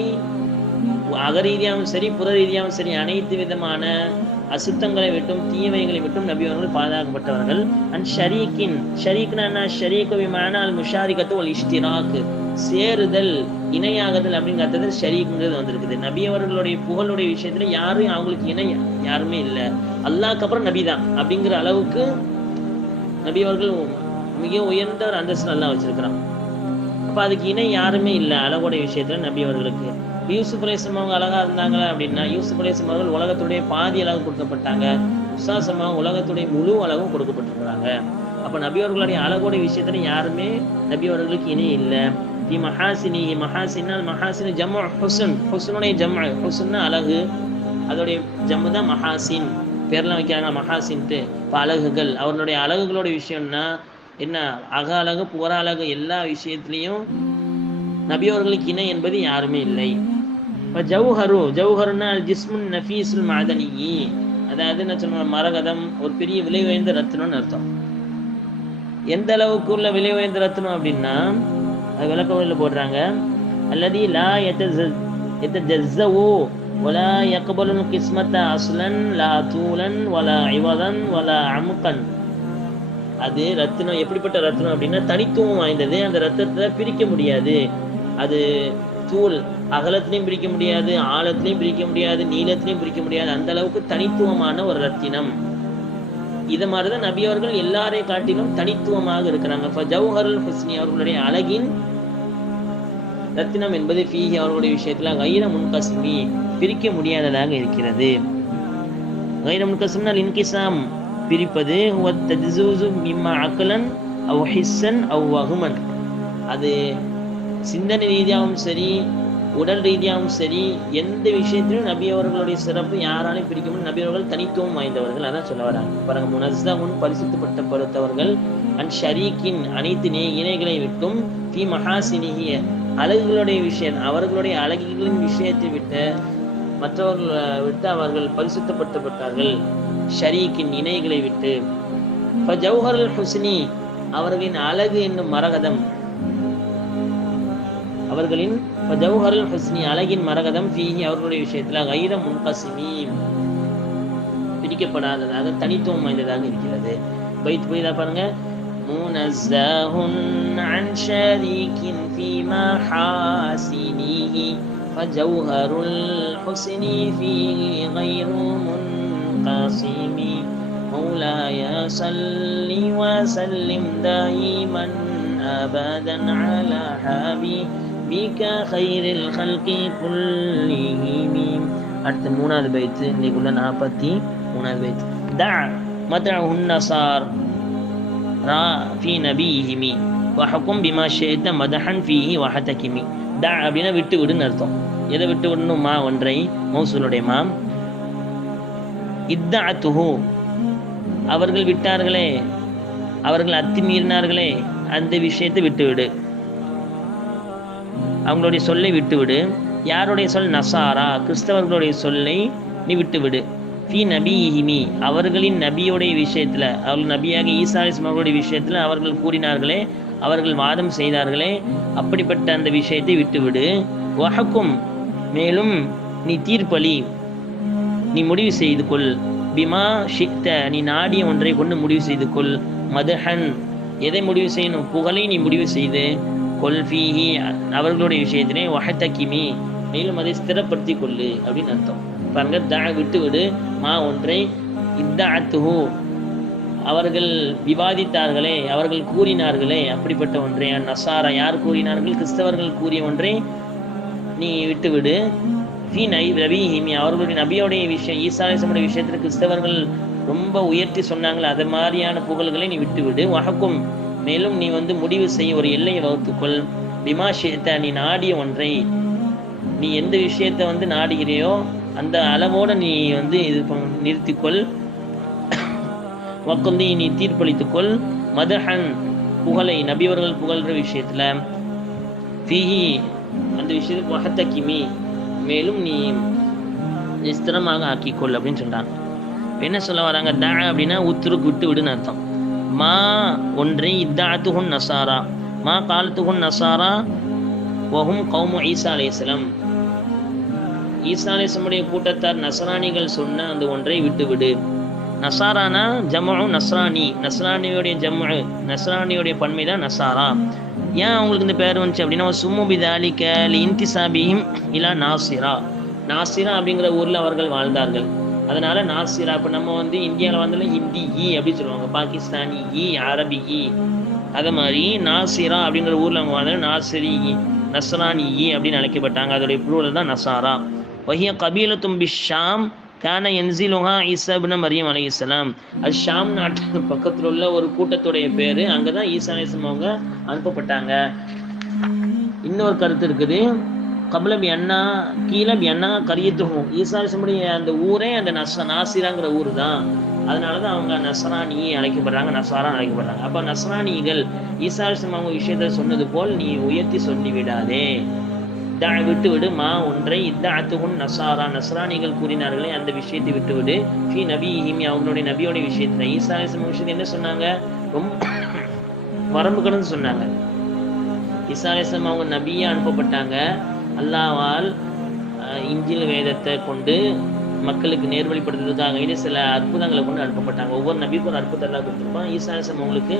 அகரீதியாகவும் சரி, புற ரீதியாகவும் சரி, அனைத்து விதமான அசுத்தங்களை விட்டும் தீயவைகளை விட்டும் நபி அவர்கள் பாதுகாக்கப்பட்டவர்கள். அண்ட் ஷரீக்கின், ஷரீக்னா ஷரீக்கு விமான அல் முஷாரிகத்து வல் இஷ்திராக், சேருதல், இணையாகுதல் அப்படிங்கிறது ஷரீக்குங்கிறது வந்திருக்குது. நபி அவர்களுடைய புகழுடைய விஷயத்துல யாரும் அவங்களுக்கு இணை யாருமே இல்லை, அல்லாஹ்க்கு அப்புறம் நபி தான் அப்படிங்கிற அளவுக்கு நபி அவர்கள் மிக உயர்ந்த ஒரு அந்தஸ்து நல்லா வச்சிருக்கிறான். அப்ப அதுக்கு இணை யாருமே இல்லை அழகுடைய விஷயத்துல நபி அவர்களுக்கு. யூசுப் அலைஹிஸ்ஸலாம் அவங்க அழகா இருந்தாங்களா அப்படின்னா, யூசுப் அலைஹிஸ்ஸலாம் அவர்கள் உலகத்துடைய பாதி அழகு கொடுக்கப்பட்டாங்க, உஸ்ஸாசமா உலகத்துடைய முழு அழகும் கொடுக்கப்பட்டிருக்கிறாங்க. அப்ப நபி அவர்களுடைய அழகுடைய விஷயத்துல யாருமே நபி அவர்களுக்கு இணை இல்லை. ஃபி மஹாசினிஹி, மஹாசினால் மஹாசின் ஜம்உ ஹுஸ்ன், ஹுஸ்னுடைய ஜம்உ, ஹுஸ்ன்னா அழகு, அதோடைய ஜம்மு தான் மஹாசின், பேர்லாம் வைக்கிறாங்க மஹாசின்ட்டு. இப்போ அழகுகள், அவர்களுடைய அழகுகளுடைய விஷயம்னா என்ன? அக அழகு புற அழகு எல்லா விஷயத்திலையும் நபி அவர்களுக்கு இணை என்பது யாருமே இல்லை. இப்போ ஜௌஹருன்னா ஜிஸ்முன் நஃபீசுல் மஅதனி, அதாவது என்ன சொல்லுவாங்க, மரகதம், ஒரு பெரிய விலை உயர்ந்த ரத்னம்னு அர்த்தம். எந்த அளவுக்கு உள்ள விலை உயர்ந்த ரத்னம் அப்படின்னா, அது விளக்கங்களில் போடுறாங்க, அல்லதி லா யதஜஸ்ஸவு வலா யக்பலுல் கிஸ்மத அஸ்லன் லா தூலன் வலா இவதன் வலா அம்கன். அது ரத்னம் எப்படிப்பட்ட ரத்னம் அப்படின்னா தனித்துவம் வாய்ந்தது. அந்த ரத்தத்தை பிரிக்க முடியாது, அது தூள் அகலத்திலையும் பிரிக்க முடியாது, ஆழத்திலையும் பிரிக்க முடியாது, நீளத்திலையும் பிரிக்க முடியாது, அந்த அளவுக்கு தனித்துவமான ஒரு ரத்தினம். இது மாதிரிதான் நபி அவர்கள் எல்லாரையும் காட்டிலும் தனித்துவமாக இருக்கிறாங்க. ஜௌஹருல் ஹுஸ்னி அவர்களுடைய அழகின் ரத்தினம் என்பது ஃபீஹி அவர்களுடைய விஷயத்துல கைர முன்கசிமி பிரிக்க முடியாததாக இருக்கிறது. கைர முன்கசிம்னால் இன்கிசாம் பிரிப்பது, மிம்மா அக்கலன் அவ் ஹிஸ்ஸன் அவ் வஹ்மன், அது சிந்தனை ரீதியாகவும் சரி உடல் ரீதியாகவும் சரி எந்த விஷயத்திலும் நபி அவர்களுடைய சிறப்பு யாராலையும் பிரிக்க முடியும். நபி அவர்கள் தனித்துவம் வாய்ந்தவர்கள், அதான் சொல்ல வராங்க. பாருங்க, முனஸ்ஸஹுன் பரிசுத்தப்பட்டவர்கள், அன் ஷரீக்கின் அனைத்து இணைகளை விட்டும், ஃபி மஹாசினிஹி அழகுகளுடைய விஷயம் அவர்களுடைய அழகுகளின் விஷயத்தை விட்டு மற்றவர்களை விட்டு அவர்கள் பரிசுத்தப்பட்டப்பட்டார்கள். ஷரீக்கின் இணைகளை விட்டு. ஜௌஹருல் ஹுஸ்னி அவர்களின் அழகு என்னும் மரகதம், அவர்களின் ஜௌஹருல் ஹுஸ்னி அழகின் மரகதம் ஃபீஹி அவர்களுடைய விஷயத்துல கைர முன்கசிமி பிரிக்கப்படாததாக தனித்துவம் வாய்ந்ததாக இருக்கிறது. பைத் புரியுதா பாருங்க. முனஸ்ஸஹுன் அன் ஷரீக்கின் ஃபீ மஹாசினிஹி ஃபஜௌஹருல் ஹுஸ்னி ஃபீஹி கைரு முன்கசிமி மௌலாய ஸல்லி வ ஸல்லிம் தாயிமன் அபதன் அலா ஹபீபிக கைரில் ஹல்கி குல்லிஹிம். அடுத்து 3வது பைத்து, இன்னைக்குள்ள 43வது பைத்து. தா மத்அஹுன் நஸார் ரா ஃபீ நபியிஹிமி வஹகும் பிமா ஷிஅத மதஹன் ஃபீஹி வஹதகிமி. தா அப்படின்னா விட்டு விடுன்னு அர்த்தம். எதை விட்டு விடணும்? மா ஒன்றை, மௌசூலுடைய மா. இத்தஅத்துஹு அவர்கள் விட்டார்களே, அவர்கள் அத்துமீறினார்களே, அந்த விஷயத்தை விட்டுவிடு, அவங்களுடைய சொல்லை விட்டுவிடு. யாருடைய சொல்? நசாரா கிறிஸ்தவர்களுடைய சொல்லை நீ விட்டுவிடு. ஃபீ நபியிஹிமி அவர்களின் நபியுடைய விஷயத்துல, அவர்கள் நபியாக ஈசா அலைஹிஸ்ஸலாம் அவர்களுடைய விஷயத்துல அவர்கள் கூறினார்களே, அவர்கள் வாதம் செய்தார்களே, அப்படிப்பட்ட அந்த விஷயத்தை விட்டுவிடு. வஹக்கும் மேலும் நீ தீர்ப்பளி, நீ முடிவு செய்து கொள். பிமா ஷிக்த நீ நாடிய ஒன்றை கொண்டு முடிவு செய்து கொள். மதுஹன் எதை முடிவு செய்யணும்? புகழை நீ முடிவு செய்து கொல். ஃபீஹி அவர்களுடைய விஷயத்திலே வஹதகிமி மேலும் அதை ஸ்திரப்படுத்தி கொள்ளு அப்படின்னு அர்த்தம். பாருங்க, தா விட்டு விடு, மா ஒன்றை, இத்தஅத்துஹு அவர்கள் விவாதித்தார்களே, அவர்கள் கூறினார்களே, அப்படிப்பட்ட ஒன்றை. நசாரா யார் கூறினார்கள்? கிறிஸ்தவர்கள் கூறிய ஒன்றை நீ விட்டுவிடு. ஃபீ நபியிஹிமி அவர்களுடைய நபியோடைய விஷயம், ஈசா அலைஹிஸ்ஸலாமுடைய விஷயத்தில் கிறிஸ்தவர்கள் ரொம்ப உயர்த்தி சொன்னாங்களே, அது மாதிரியான புகழ்களை நீ விட்டுவிடு. வஹக்கும் மேலும் நீ முடிவு செய்ய, ஒரு எல்லையை வகுத்துக்கொள். பிமா ஷிஅத நீ நாடிய ஒன்றை, நீ எந்த விஷயத்தை நாடுகிறையோ அந்த அளவோட நீ இது நிறுத்திக்கொள். வக்குந்தி நீ தீர்ப்பளித்துக்கொள். மதஹன் புகழை, நபியவர்கள் புகழ்ற விஷயத்துல. ஃபீஹி அந்த விஷயத்துக்கு வஹதகிமி மேலும் நீ ஸ்திரமாக ஆக்கிக்கொள் அப்படின்னு சொல்றாங்க. என்ன சொல்ல வராங்க? தா அப்படின்னா உத்துருக்கு விட்டு விடுன்னு அர்த்தம். மா ஒன்றை, இத்தஅத்துஹுன் நஸாரா மா காலத்துஹுன் நஸாரா வஹும் கௌமு ஈசா அலைஹிஸ்ஸலாம் ஈசா அலைஹிஸ்ஸலாமுடைய கூட்டத்தார் நஸ்ரானிகள் சொன்ன அந்த ஒன்றை விட்டுவிடு. நசாரானா ஜம்உ நஸ்ரானி, நஸ்ரானியுடைய ஜம்உ, நஸ்ரானியுடைய பன்மை தான் நசாரா. ஏன் அவங்களுக்கு இந்த பேர் வந்துச்சு அப்படின்னா, சும்மு பிதாலிக லிஇன்திசாபிஹிம் இலா நாசிரா, நாசிரா அப்படிங்கிற ஊர்ல அவர்கள் வாழ்ந்தார்கள், அதனால நாசிரா. இப்போ நம்ம இந்தியாவில் வந்தாலும் ஹிந்தி ஈ அப்படின்னு சொல்லுவாங்க, பாகிஸ்தானி ஈ, அரபி ஈ. அதே மாதிரி நாசிரா அப்படிங்கிற ஊர்ல அவங்க வாழ்ந்தாலும் நாசிரி நஸ்ரானி ஈ அப்படின்னு அழைக்கப்பட்டாங்க. அதோடைய ப்ளூரல் தான் நசாரா. வஹிய கபீலத்தும் பிஷாம் கான யன்சிலுஹா ஈசா இப்னு மரியம் அலைஹிஸ்ஸலாம். அது ஷாம் நாட்டுக்கு பக்கத்தில் உள்ள ஒரு கூட்டத்துடைய பேரு. அங்கதான் ஈசா அலைஹிஸ்ஸலாம் அவங்க அனுப்பப்பட்டாங்க. இன்னொரு கருத்து இருக்குது, கபல பி அண்ணா கீழே பி அண்ணா கரியத்துகும், ஈசா அலைஹிஸ்ஸலாமுடைய அந்த ஊரே அந்த நாசிராங்கிற ஊர் தான். அதனாலதான் அவங்க நஸ்ரானி அழைக்கப்படுறாங்க, நசாரா அழைக்கப்படுறாங்க. அப்ப நஸ்ரானிகள் ஈசா அலைஹிஸ்ஸலாம் அவங்க விஷயத்த சொன்னது போல் நீ உயர்த்தி சொல்லி விடாதே. விட்டு விடு, மா ஒன்றை, இத்தஅத்துஹுன் நஸாரா நஸ்ரானிகள் கூறினார்களே அந்த விஷயத்தை விட்டுவிடு. ஃபீ நபியிஹிம் அவங்களுடைய நபியோடைய விஷயத்துல. ஈசா அலைஹிஸ்ஸலாம் விஷயத்தை என்ன சொன்னாங்க? ரொம்ப வரம்பு கடந்து சொன்னாங்க. ஈசா அலைஹிஸ்ஸலாம் அவங்க நபியா அனுப்பப்பட்டாங்க, அல்லாஹ்வால் இன்ஜில் வேதத்தை கொண்டு மக்களுக்கு நேர்வழிப்படுத்துறதுக்காக சில அற்புதங்களை கொண்டு அனுப்பப்பட்டாங்க. ஒவ்வொரு நபிக்கும் ஒரு அற்புதம் எல்லாம் கொடுத்துருப்பான். ஈசா அலைஹிஸ்ஸலாம் அவங்களுக்கு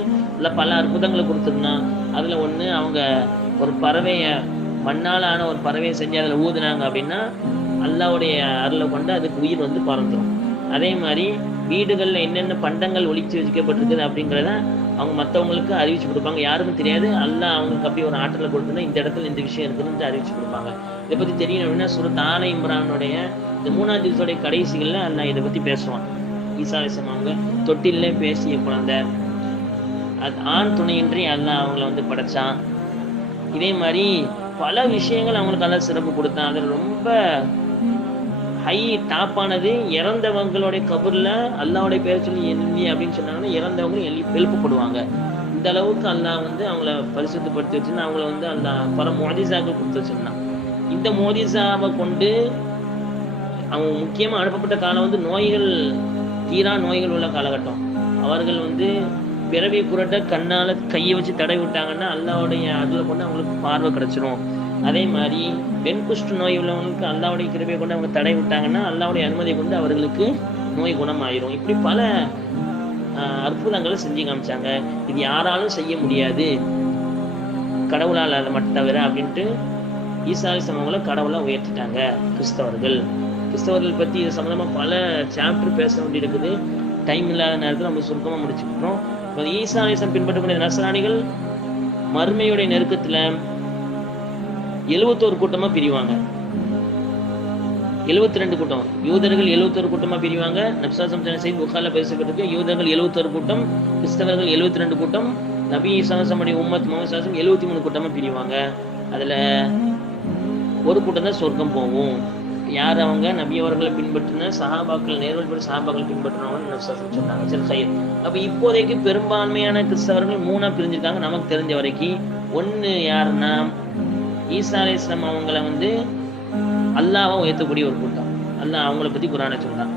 பல அற்புதங்களை கொடுத்துருந்தான். அதுல ஒண்ணு, அவங்க ஒரு பறவையை, மண்ணால் ஆன ஒரு பறவையை செஞ்சு அதில் ஊதுனாங்க அப்படின்னா அல்லாஹ்வுடைய அருளை கொண்டு அதுக்கு உயிர் பறந்துடும். அதே மாதிரி வீடுகளில் என்னென்ன பண்டங்கள் ஒளிச்சு வச்சுக்கப்பட்டிருக்குது அப்படிங்கிறத அவங்க மற்றவங்களுக்கு அறிவிச்சு கொடுப்பாங்க. யாருக்கும் தெரியாது. அல்லாஹ் அவங்களுக்கு அப்படி ஒரு ஆற்றலை கொடுத்துனா இந்த இடத்துல இந்த விஷயம் இருக்குதுன்னு அறிவிச்சு கொடுப்பாங்க. இதை பற்றி தெரியணும் அப்படின்னா சூரத் ஆல இம்ரானுடைய இந்த 3ஆம் ஜுஸுடைய கடைசிகளில் அல்லாஹ் இதை பற்றி பேசுவான். ஈசா அலைஹிஸ்ஸலாம் அவங்க தொட்டிலே பேசிய குழந்தை, அது ஆண் துணையின்றி அல்லாஹ் அவங்கள படைச்சான். இதே மாதிரி பல விஷயங்கள் அவங்களுக்கு அல்லாஹ் சிறப்பு கொடுத்தான். அதில் ரொம்ப ஹை டாப்பானது இறந்தவங்களுடைய கபூர்ல அல்லாஹ்வுடைய பேர் சொல்லி எழுதி அப்படின்னு சொன்னாங்கன்னா இறந்தவங்க எழுப்பப்படுவாங்க. இந்த அளவுக்கு அல்லாஹ் அவங்கள பரிசுத்தப்படுத்தி வச்சுன்னா அவங்கள அல்லாஹ் பல மோதிசாக்கள் கொடுத்து வச்சிருந்தான். இந்த மோதிசாவை கொண்டு அவங்க முக்கியமா அனுப்பப்பட்ட காலம் நோய்கள் தீரா நோய்கள் உள்ள காலகட்டம். அவர்கள் பிறவி புரட்ட கண்ணால கையை வச்சு தடை விட்டாங்கன்னா அல்லாஹ்வுடைய அதுல கொண்டு அவங்களுக்கு பார்வை கிடைச்சிரும். அதே மாதிரி பெண் குஷ்டு நோய் உள்ளவங்களுக்கு அல்லாஹ்வுடைய கிருபையை கொண்டு அவங்க தடை விட்டாங்கன்னா அல்லாஹ்வுடைய அனுமதி கொண்டு அவர்களுக்கு நோய் குணமாயிரும். இப்படி பல அற்புதங்களை செஞ்சு காமிச்சாங்க. இது யாராலும் செய்ய முடியாது, கடவுளால் அதை மட்டும் தவிர அப்படின்ட்டு ஈசா அலைஹிஸ்ஸலாம் அவங்கள கடவுளா உயர்த்திட்டாங்க கிறிஸ்தவர்கள் பத்தி இது சம்பந்தமா பல சாப்டர் பேச வேண்டி இருக்குது. டைம் இல்லாத நேரத்தில் நம்ம சுருக்கமா முடிச்சுக்கிட்டோம். ஈசா அலைஹிஸ்ஸலாம் பின்பற்றக்கூடிய நஸ்ரானிகள் மறுமையுடைய நெருக்கத்துல 71 கூட்டமா பிரிவாங்க. 72 கூட்டம் யூதர்கள் 71 கூட்டமா பிரிவாங்க. நபிஸல்லல்லாஹு புகாரில பேசப்பட்டிருக்கு. யூதர்கள் 71 கூட்டம், கிறிஸ்தவர்கள் 72 கூட்டம், நபி ஈசா அலைஹிஸ்ஸலாம் உம்மத் முஹம்மது ஸல்லல்லாஹு அலைஹி வஸல்லம் 73 கூட்டமா பிரிவாங்க. அதுல ஒரு கூட்டம் தான் சொர்க்கம் போகும். யார் அவங்க? நபி அவர்களை பின்பற்றின சஹாபாக்கள், நேர்வழிப்படி சஹாபாக்கள் பின்பற்றினவங்க நபிஸல்லல்லாஹு சொன்னாங்க. சரி ஹைர். அப்ப இப்போதைக்கு பெரும்பான்மையான கிறிஸ்தவர்கள் 3ஆ பிரிஞ்சிருக்காங்க நமக்கு தெரிஞ்ச வரைக்கும். ஒன்னு யாருன்னா ஈசா அலைஹிஸ்ஸலாம் அவங்கள அல்லாஹ்வை உயர்த்தக்கூடிய ஒரு கூட்டம். அல்லாஹ் அவங்கள பத்தி குர்ஆன்ல சொல்றான்.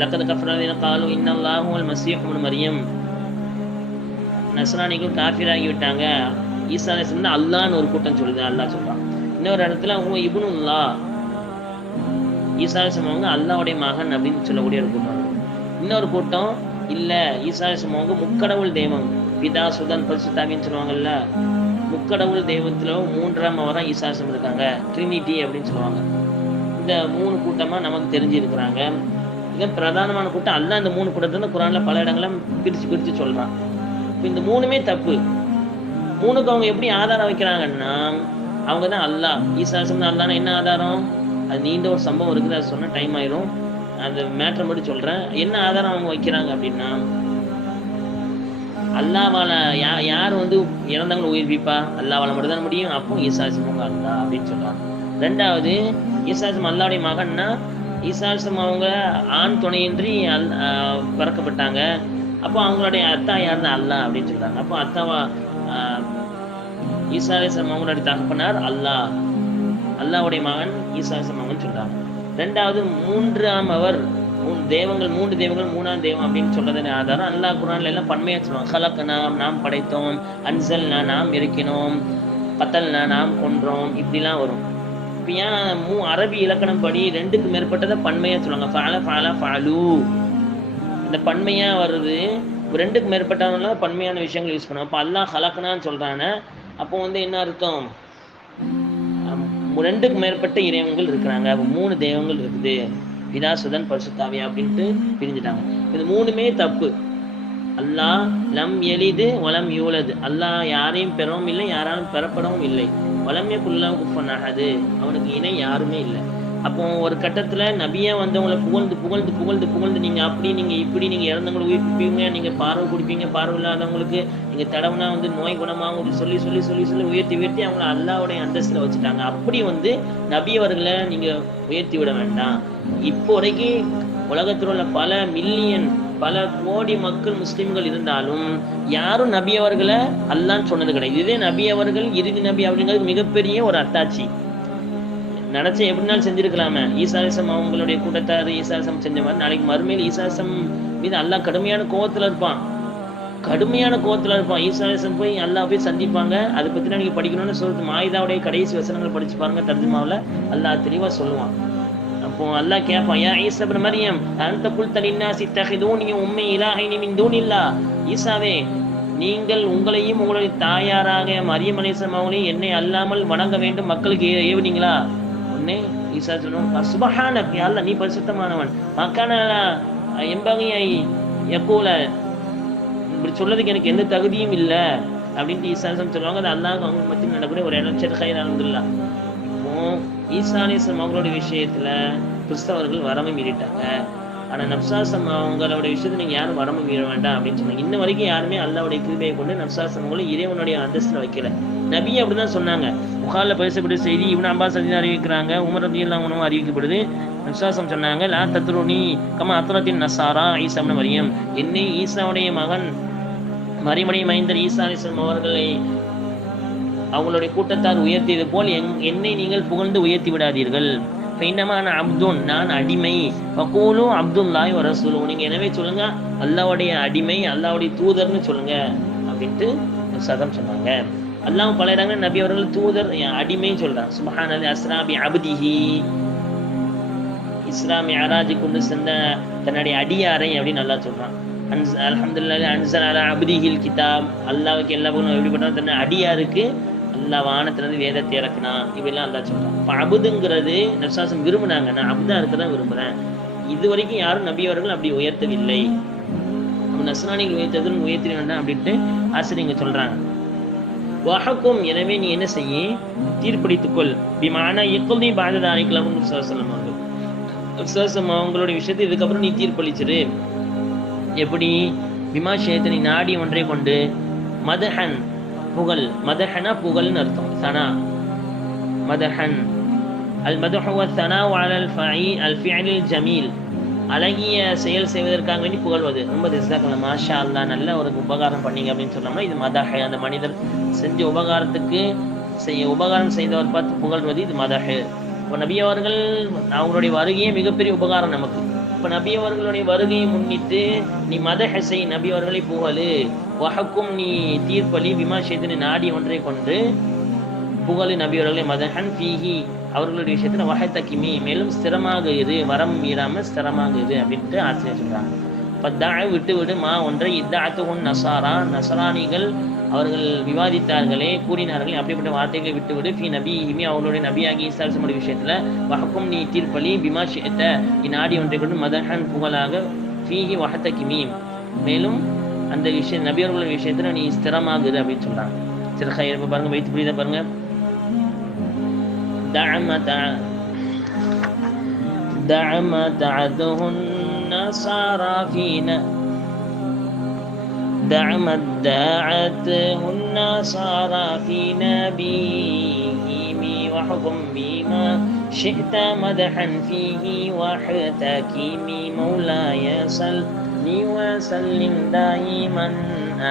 லக்கத் கஃபரல்லதீன காலு இன்னல்லாஹு வல் மஸீஹ் இப்னு மரியம். நஸ்ரானிகள் காஃபிராகி விட்டாங்க. ஈசா அலைஹிஸ்ஸலாம் அல்லாஹ்னு ஒரு கூட்டம் சொல்லுது. அல்லாஹ் சொல்றான். இன்னொரு இடத்துல அவங்க இப்னுல்லாஹ், ஈசா அலைஹிஸ்ஸலாம் அவங்க அல்லாஹ்வுடைய மகன் அப்படின்னு சொல்லக்கூடிய ஒரு கூட்டம். இன்னொரு கூட்டம் இல்ல, ஈசா அலைஹிஸ்ஸலாம் அவங்க முக்கடவுள் தெய்வம், பிதா சுதன் பரிசுத்தாவின்னு சொல்லுவாங்கல்ல, முக்கடவுள் தெய்வத்துல 3ஆம் அவராக ஈசா அலைஹிஸ்ஸலாம் இருக்காங்க, ட்ரினிட்டி அப்படின்னு சொல்லுவாங்க. இந்த 3 கூட்டமா நமக்கு தெரிஞ்சிருக்கிறாங்க. இதன் பிரதானமான கூட்டம் அல்லாஹ் இந்த 3 கூட்டத்தை குர்ஆன்ல பல இடங்கள பிரிச்சு சொல்றான். இப்போ இந்த 3மே தப்பு. 3க்கு அவங்க எப்படி ஆதாரம் வைக்கிறாங்கன்னா அவங்க தான் அல்லாஹ். ஈசா அலைஹிஸ்ஸலாம் அல்லாஹ்னா என்ன ஆதாரம்? அது நீண்ட ஒரு சம்பவம் இருக்குது, அது சொன்ன டைம் ஆயிரும். அந்த மேட்டரை மட்டும் சொல்றேன். என்ன ஆதாரம் அவங்க வைக்கிறாங்க அப்படின்னா அல்லாஹ்வால யார் இறந்தவங்களை உயிர்ப்பிப்பா? அல்லாஹ்வால மட்டும் தான் முடியும். அப்போ ஈசா அலைஹிஸ்ஸலாம் அல்லாஹ் அப்படின்னு சொல்றாங்க. ரெண்டாவது ஈசா அலைஹிஸ்ஸலாம் அல்லாஹ்வுடைய மகன்னா ஈசா அலைஹிஸ்ஸலாம் அவங்க ஆண் துணையின்றி பிறக்கப்பட்டாங்க. அப்போ அவங்களுடைய அத்தா யாருன்னா அல்லாஹ் அப்படின்னு சொல்றாங்க. அப்போ அத்தாவா ஈசா அலைஹிஸ்ஸலாம் அவங்களுடைய தகப்பனார் அல்லாஹ், அல்லாஹ்வுடைய மகன் ஈசா அலைஹிஸ்ஸலாம் மகன் சொல்றாங்க. ரெண்டாவது 3ஆம் அவர், 3 தெய்வங்கள் 3ஆம் தெய்வம் அப்படின்னு சொல்றதுன்னு ஆதாரம் அல்லாஹ் குர்ஆன்ல எல்லாம் பன்மையா சொல்லுவாங்க. ஹலக்னா நாம் படைத்தோம், அன்சல்னா நாம் இறக்கினோம், கத்தல்னா நாம் கொன்றோம், இப்படிலாம் வரும். இப்போ ஏன் அரபி இலக்கணம் படி 2க்கு மேற்பட்டதை பன்மையா சொல்லுவாங்க. ஃபால ஃபால ஃபாலு, இந்த பன்மையா வருது. 2க்கு மேற்பட்டவங்க பன்மையான விஷயங்கள் யூஸ் பண்ணுவோம். அப்போ அல்லாஹ் ஹலக்னான்னு சொல்றானே, அப்போ என்ன அர்த்தம்? 2க்கு மேற்பட்ட இறைவங்கள் இருக்கிறாங்க. அப்போ 3 தெய்வங்கள் இருக்குது, பிதா சுதன் பரிசுத்தாவியா அப்படின்ட்டு பிரிஞ்சுட்டாங்க. இது 3மே தப்பு. அல்லாஹ் லம் எலிது வலம் யூலது, அல்லாஹ் யாரையும் பெறவும் இல்லை, யாராலும் பெறப்படவும் இல்லை. வலம் யகுல் லஹு குஃபுவன் அஹத், அவனுக்கு இணை யாருமே இல்லை. அப்போ ஒரு கட்டத்துல நபியா வந்தவங்களை புகழ்ந்து புகழ்ந்து புகழ்ந்து புகழ்ந்து நீங்க அப்படி நீங்க இப்படி நீங்க இறந்தவங்களை உயிர்ப்பிப்பீங்க, நீங்க பார்வை கொடுப்பீங்க, பார்வை இல்லாதவங்களுக்கு நீங்க தடவுனா நோய் குணமாகும் சொல்லி சொல்லி சொல்லி சொல்லி உயர்த்தி உயர்த்தி அவங்களை அல்லாஹ்வுடைய அந்தஸ்துல வச்சுட்டாங்க. அப்படி நபி அவர்களை நீங்க உயர்த்தி விட வேண்டாம். இப்போதைக்கு உலகத்தில் உள்ள பல மில்லியன் பல கோடி மக்கள் முஸ்லிம்கள் இருந்தாலும் யாரும் நபி அவர்களை அல்லாஹ்ன்னு சொன்னது கிடையாது. இதே நபி அவர்கள் இறுதி நபி அப்படிங்கிறது மிகப்பெரிய ஒரு அத்தாட்சி. நினைச்ச எப்படினாலும் செஞ்சிருக்கலாமே. ஈசா அலைஹிஸ்ஸலாம் அவங்களுடைய கூட்டத்தார் ஈசா அலைஹிஸ்ஸலாம் செஞ்ச மாதிரி நாளைக்கு மறுமையில் ஈசா அலைஹிஸ்ஸலாம் மீது அல்லாஹ் கடுமையான கோவத்துல இருப்பான். ஈசா அலைஹிஸ்ஸலாம் போய் அல்லாஹ் போய் சந்திப்பாங்க. அதை பத்தினா நீங்க படிக்கணும்னு சூரத் மாயிதாவுடைய கடைசி வசனங்கள் படிச்சு பாருங்க. தர்ஜுமாவுல அல்லாஹ் தெளிவா சொல்லுவான். அப்போ அல்லாஹ் கேட்பான், யா ஈசா இப்னு மரியம் அன்த குல்த லின்னாஸி இத்தகிதூனி உம்மி இலாஹைனி மின் தூனில்லாஹ், ஈசாவே நீங்கள் உங்களையும் உங்களுடைய தாயாராக மரியம் அலைஹிஸ்ஸலாம் அவங்களையும் என்னை அல்லாமல் வணங்க வேண்டும் மக்களுக்கு ஏவுனீங்களா? உடனே ஈசா சொல்லுவாங்க சுபஹானக் யா அல்லாஹ் நீ பரிசுத்தமானவன், மக்கான எம்பகையை யக்கூல இப்படி சொல்றதுக்கு எனக்கு எந்த தகுதியும் இல்லை அப்படின்ட்டு ஈசா சொல்லுவாங்க. அது அல்லாஹ் அவங்க மத்தியில் நடக்கூடிய ஒரு இடம் கயிறு அல்ஹம்துலில்லாஹ். இப்போ ஈசா அலைஹிஸ்ஸலாம் அவங்களுடைய விஷயத்துல கிறிஸ்தவர்கள் வரம்பு மீறிட்டாங்க. ஆனா நப்சாசம் அவங்களோட விஷயத்துல நீங்க யாரும் வரம்பு மீற வேண்டாம் அப்படின்னு சொன்னாங்க. இன்ன வரைக்கும் யாருமே அல்லாஹ்வுடைய கிருபையை கொண்டு நப்சாசம் அவங்களை இறைவனுடைய அந்தஸ்துல வைக்கல. நபி அப்படிதான் சொன்னாங்க. புகார்ல பேசப்பட்ட செய்தி இப்னு அப்பாஸ் அறிவிக்கிறாங்க, உமர் ரலியல்லாஹு அன்ஹு அறிவிக்கப்படுது. நப்சாசம் சொன்னாங்க, லா தத்ருனி கமா அத்ரத்தின் நஸாரா ஈசா இப்னு மரியம், என்னை ஈசாவுடைய மகன் மரிமனை மைந்தர் ஈசா அலைஹிஸ்ஸலாம் அவர்களை அவங்களுடைய கூட்டத்தார் உயர்த்தியது போல் என்னை நீங்கள் புகழ்ந்து உயர்த்தி விடாதீர்கள். ஃபைன்னமான அப்துன், நான் அடிமை, ஃபகூலு அப்துல்லாஹி வ ரசூலுஹு, நீங்க எனவே சொல்லுங்க அல்லாஹ்வுடைய அடிமை அல்லாஹ்வுடைய தூதர்னு சொல்லுங்க அப்படின்ட்டு சதம் சொன்னாங்க. அல்லாஹ் பல இடங்கள் நபி அவர்கள் தூதர் அடிமை சொல்றாங்க. சுப்ஹானல்லாஹி அஸ்ரா பி அப்திஹி, இஸ்ரா மிஅராஜ் கொண்டு சென்ற தன்னுடைய அடியாரை அப்படின்னு அல்லாஹ் சொல்றான். அல்ஹம்துலில்லாஹி அன்ஸல அலா அப்திஹில் கிதாப், அல்லாஹ்வுக்கு எல்லா புகழும் எப்படிப்பட்டவன் தன்னை அடியாருக்கு அல்லாஹ் வானத்திலிருந்து வேதத்தை இறக்குனான், இப்பெல்லாம் அல்லாஹ் சொல்றான். இப்போ அபுதுங்கிறது நப்சாசம் விரும்பினாங்க, நான் அபுதா இருக்கதான் விரும்புறேன். இது வரைக்கும் யாரும் நபி அவர்கள் அப்படி உயர்த்தவில்லை. நஸ்ரானிகள் உயர்த்த வேண்டாம் அப்படின்ட்டு ஆசிரியங்க சொல்றாங்க. வஹக்கும், எனவே நீ என்ன செய்ய, தீர்ப்பளித்துக்கொள். பிமானா இக்குல்தி பாதத அலைக்கலாம் சொல்லலாம் அவங்களுடைய விஷயத்தை இதுக்கப்புறம் நீ தீர்ப்பளிச்சிரு. எப்படி? பிமா ஷேத்த, நீ நாடி ஒன்றை கொண்டு, மதஹன் புகழ், மதஹனா புகழ்னு அர்த்தம், சனா மதஹன். அல் மதஹு வ ஸனாஉ அலல் அல் ஃபிஅலில் ஜமீல், அழகிய செயல் செய்வதற்காக வேண்டி புகழ்வது. ரொம்ப ஜஸாக்கல்லாஹ் மாஷா அல்லாஹ் நல்ல ஒரு உபகாரம் பண்ணீங்க அப்படின்னு சொன்னோம்னா இது மதஹ. அந்த மனிதர் செஞ்ச உபகாரத்துக்கு உபகாரம் செய்தவர் பார்த்து புகழ்வது இது மதஹ. இப்போ நபி அவர்கள் அவங்களுடைய வருகையே மிகப்பெரிய உபகாரம் நமக்கு. இப்போ நபி அவர்களுடைய வருகையை முன்னிட்டு நீ மதஹ செய், நபி அவர்களை புகழு. வஹக்கும், நீ தீர்ப்பளி. பிமா ஷைத்தனி, நாடி ஒன்றை கொண்டு புகழு நபி அவர்களை. மதஹன் ஃபீஹி, அவர்களுடைய விஷயத்துல வஹதகிமி, மேலும் ஸ்திரமாக இரு, வரம் மீறாம ஸ்திரமாக இரு அப்படின்ட்டு ஆசிரியர் சொல்றாங்க. பத்தாழ, விட்டு விடு, மா ஒன்றை, இத்தாத்துஹுன் நசாரா, நசரானிகள் அவர்கள் விவாதித்தார்களே, கூறினார்களே, அப்படிப்பட்ட வார்த்தைகளை விட்டுவிடு. ஃபி நபிஹிமி, அவர்களுடைய நபியாகி ஈசா அலைஹிஸ்ஸலாம் விஷயத்துல. வஹக்கும், நீ தீர்ப்பளி. பிமா ஷிஅத, நீ நாடி ஒன்றை கொண்டு, மதஹன் புகழாக, ஃபீஹி வஹதகிமி, மேலும் அந்த விஷயம் நபி அவர்களுடைய விஷயத்துல நீ ஸ்திரமாக இரு அப்படின்னு சொல்றாங்க. சரி ஹைர், இப்ப பாருங்க வைத்து புரியுதா பாருங்க. دعم تعده النصارى فينا، دعمت داعته النصارى في نبيهم، وحكم بما شئت مدحا فيه واحتكمي. مولاي صل وسلم دائما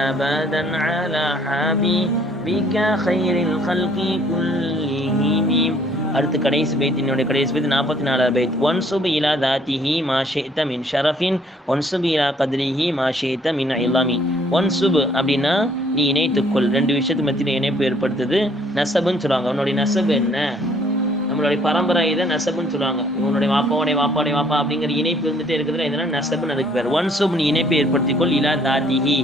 ابدا على حبيبك خير الخلق كلهم. அடுத்து கடைசி பைத், என்னுடைய கடைசி பைத் 44 பைத். ஒன்சுப் இலா தாத்திஹி மா ஷிஅத மின் ஷரஃபின், ஒன்சுப் இலா கத்ரிஹி மா ஷிஅத மின் இலாமி. ஒன்சுப் அப்படின்னா நீ இணைத்துக்கொள், ரெண்டு விஷயத்துக்கு மத்தியில் இணைப்பு ஏற்படுத்துது. நசபுன்னு சொல்லுவாங்க. அவனுடைய நசபு என்ன, நம்மளுடைய பரம்பரை இதை நசபுன்னு சொல்லுவாங்க. இவனுடைய வாப்பாவுடைய வாப்பாவுடைய வாப்பா அப்படிங்கிற இணைப்பு இருந்துட்டே இருக்குதுல, இதெல்லாம் நசபுன்னு அதுக்கு பேர். ஒன்சுப், நீ இணைப்பை ஏற்படுத்திக்கொள். இலா தாத்திஹி,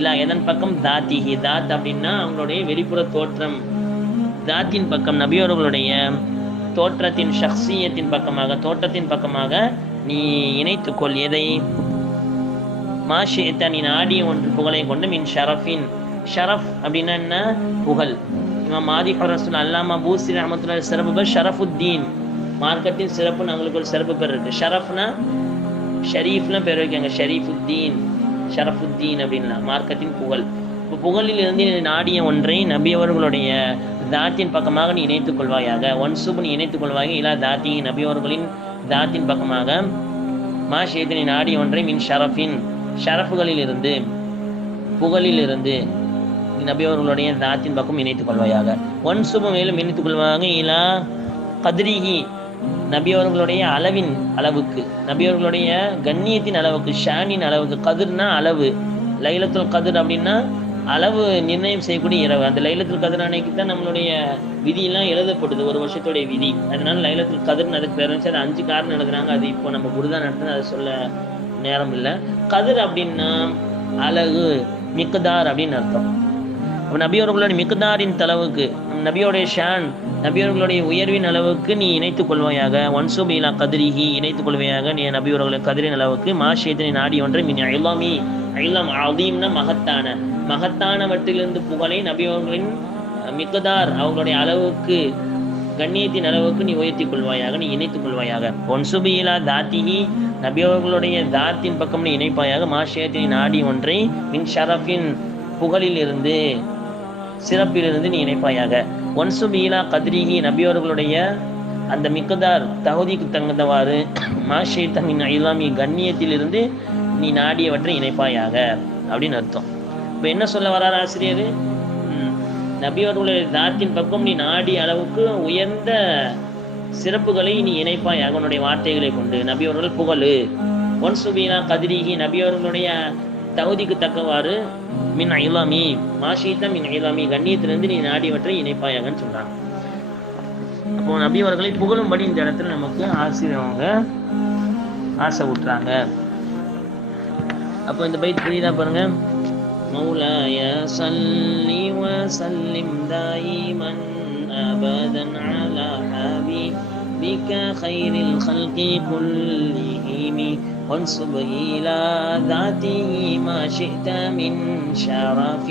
இலா எதன் பக்கம், தாத்திஹி, தாத் அப்படின்னா அவங்களுடைய வெளிப்புற தோற்றம், தாத்தின் பக்கம் நபியவர்களுடைய தோற்றத்தின் ஷக்சியத்தின் பக்கமாக தோற்றத்தின் பக்கமாக நீ இணைத்துக்கொள். எதை? மாஷித்த, நீ நாடிய ஒன்று புகழை கொண்டு. மின் ஷரஃபின், ஷரஃப் அப்படின்னா என்ன, புகழ். இமாம் மாதிஹ் ரசூல் அல்லாமா பூசி ரஹ்மத்துல்லாஹி சிறப்பு பேர் ஷரஃபுத்தீன். மார்க்கத்தின் சிறப்பு நம்மளுக்கு ஒரு சிறப்பு பேர் இருக்கு. ஷரஃப்னா ஷரீஃப்லாம் பேர் வைக்காங்க, ஷரீஃபுத்தீன் ஷரஃபுத்தீன் அப்படின்னா மார்க்கத்தின் புகழ். இப்போ புகழில் இருந்து நாடிய ஒன்றை நபி அவர்களுடைய தாத்தின் பக்கமாக நீ இணைத்துக் கொள்வாயாக. ஒன்சுப், நீ இணைத்துக் கொள்வாயாக. இலா தாத்தி, நபி அவர்களின் தாத்தின் பக்கமாக. மா ஷேத், நீ நாடிய ஒன்றை. மின் ஷரஃபின், ஷரஃபுகளில் இருந்து புகழில் இருந்து நபி அவர்களுடைய தாத்தின் பக்கம் இணைத்துக் கொள்வாயாக. ஒன்சுப், மேலும் இணைத்துக் கொள்வாங்க. இலா கத்ரிஹி, நபி அவர்களுடைய அளவின் அளவுக்கு, நபி அவர்களுடைய கண்ணியத்தின் அளவுக்கு, ஷானின் அளவுக்கு. கதிர்னா அளவு, லைலத்துல் கதிர் அப்படின்னா அளவு நிர்ணயம் செய்யக்கூடிய இரவு. அந்த லைலத்துல் கதிர் அன்னைக்கு தான் நம்மளுடைய விதியெல்லாம் எழுதப்படுது, ஒரு வருஷத்துடைய விதி. அதனால லைலத்துல் கதிர்னு அதுக்கு பேர் இருந்துச்சு. அது 5 காரணம் எழுதுறாங்க. அது இப்போ நம்ம குருதான் நடத்துது, அதை சொல்ல நேரம் இல்லை. கதிர் அப்படின்னா அழகு, மிக்தார் அப்படின்னு அர்த்தம். நபியவர்களுடைய மிக்தாரின் அளவுக்கு, நபியோடைய ஷான், நபியவர்களுடைய உயர்வின் அளவுக்கு நீ இணைத்துக் கொள்வாயாக. ஒன்சுப் இலா கதிரிஹி, இணைத்துக் கொள்வாயாக நீ நபியவர்களுடைய கதிரின் அளவுக்கு. மாஷியத்தினை நாடி ஒன்றை மின் இலாமி, இலாம் அதீம்னா மகத்தான, மகத்தானவற்றிலிருந்து புகழை நபியவர்களின் மிக்தார் அவர்களுடைய அளவுக்கு, கண்ணியத்தின் அளவுக்கு நீ உயர்த்திக் கொள்வாயாக, நீ இணைத்துக் கொள்வாயாக. ஒன்சுப் இலா தாத்திஹி, நபியவர்களுடைய தாத்தின் பக்கம் நீ இணைப்பாயாக. மாஷியத்தினை நாடி ஒன்றை மின் ஷரஃபின், புகழில் இருந்து, சிறப்பிலிருந்து நீ இணைப்பாயாக. ஒன்சுப் இலா கத்ரிஹி, நபியவர்களுடைய அந்த மிக்தார் தகுதிக்கு தகுந்தவாறு, மாஷியத்த மின் இலாமி, கண்ணியத்திலிருந்து நீ நாடியவற்றை இணைப்பாயாக அப்படின்னு அர்த்தம். இப்போ என்ன சொல்ல வரார் ஆசிரியர்? நபியவர்களுடைய தாத்தின் பக்கம் நீ நாடிய அளவுக்கு உயர்ந்த சிறப்புகளை நீ இணைப்பாயாக உன்னுடைய வார்த்தைகளை கொண்டு. நபியவர்கள் புகழு. ஒன்சுப் இலா கத்ரிஹி, நபியவர்களுடைய தகுதிக்கு தக்கவாறு, மின் இலாமி, மாஷித்த மின் இலாமி, கண்ணியத்திலிருந்து நீ நாடியவற்றை இணைப்பாயாகன்னு சொல்றாங்க. அப்போ நபியவர்களை புகழும்படி இந்த இடத்துல நமக்கு ஆசிரியர் அவங்க ஆசை விட்டுறாங்க. அப்போ இந்த பைத் புரியுதா பாருங்க. மௌலாய ஸல்லி வ ஸல்லிம் தாயிமன் அபதன் அலா ஹபீபிக கைரில் ஹல்கி குல்லிஹிம் وانصب إلى ذاته ما شئت من شرف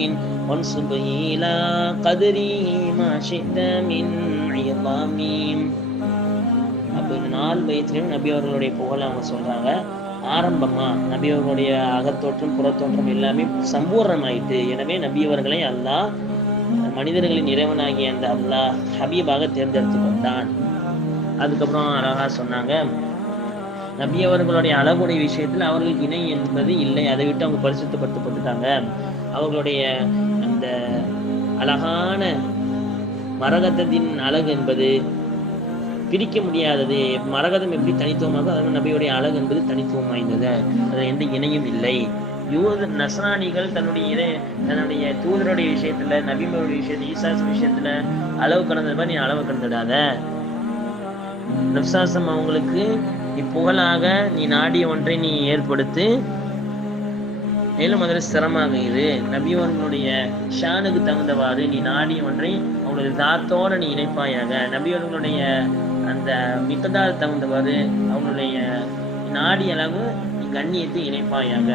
وانصب إلى قدره ما شئت من عظام. அப்போ இந்த 4 பைத்திலையும் நபி அவர்களுடைய புகழை அவங்க சொல்றாங்க. ஆரம்பமா நபி அவர்களுடைய அகத்தோற்றம் புறத்தோற்றம் எல்லாமே சம்பூர்ணமாயிட்டு. எனவே நபி அவர்களை அல்லாஹ், மனிதர்களின் இறைவனாகிய அந்த அல்லாஹ் ஹபீபாக தேர்ந்தெடுத்து கொண்டான். அதுக்கப்புறம் அழகா சொன்னாங்க, நபி அவர்களுடைய அழகுடைய விஷயத்தில் அவர்களுக்கு இணை என்பது இல்லை, அதை விட்டு அவங்க பரிசுத்தப்படுத்தப்பட்டுட்டாங்க. அவர்களுடைய அந்த அழகான மரகதத்தின் அழகு என்பது பிரிக்க முடியாதது. மரகதம் எப்படி தனித்துவமாக, அதனால் நபியுடைய அழகு என்பது தனித்துவம் வாய்ந்தது, அது எந்த இணையும் இல்லை. நஸ்ரானிகள் தன்னுடைய தூதருடைய விஷயத்துல, நபிகளுடைய விஷயத்துல, ஈசாஸ் விஷயத்துல அளவு கடந்தது மாதிரி நீ அளவு கடந்துடாத. நப்சாசம் அவங்களுக்கு இப்புகழாக நீ நாடிய ஒன்றை நீ ஏற்படுத்து, மேலும் அதில் சிரமமாக இரு. நபியவர்களுடைய ஷானுக்கு தகுந்தவாறு நீ நாடிய ஒன்றை அவங்களுடைய தாத்தோடு நீ இணைப்பாயாக. நபியவர்களுடைய அந்த மிக்தார் தகுந்தவாறு அவங்களுடைய நாடிய அளவு நீ கண்ணியத்தை இணைப்பாயாக.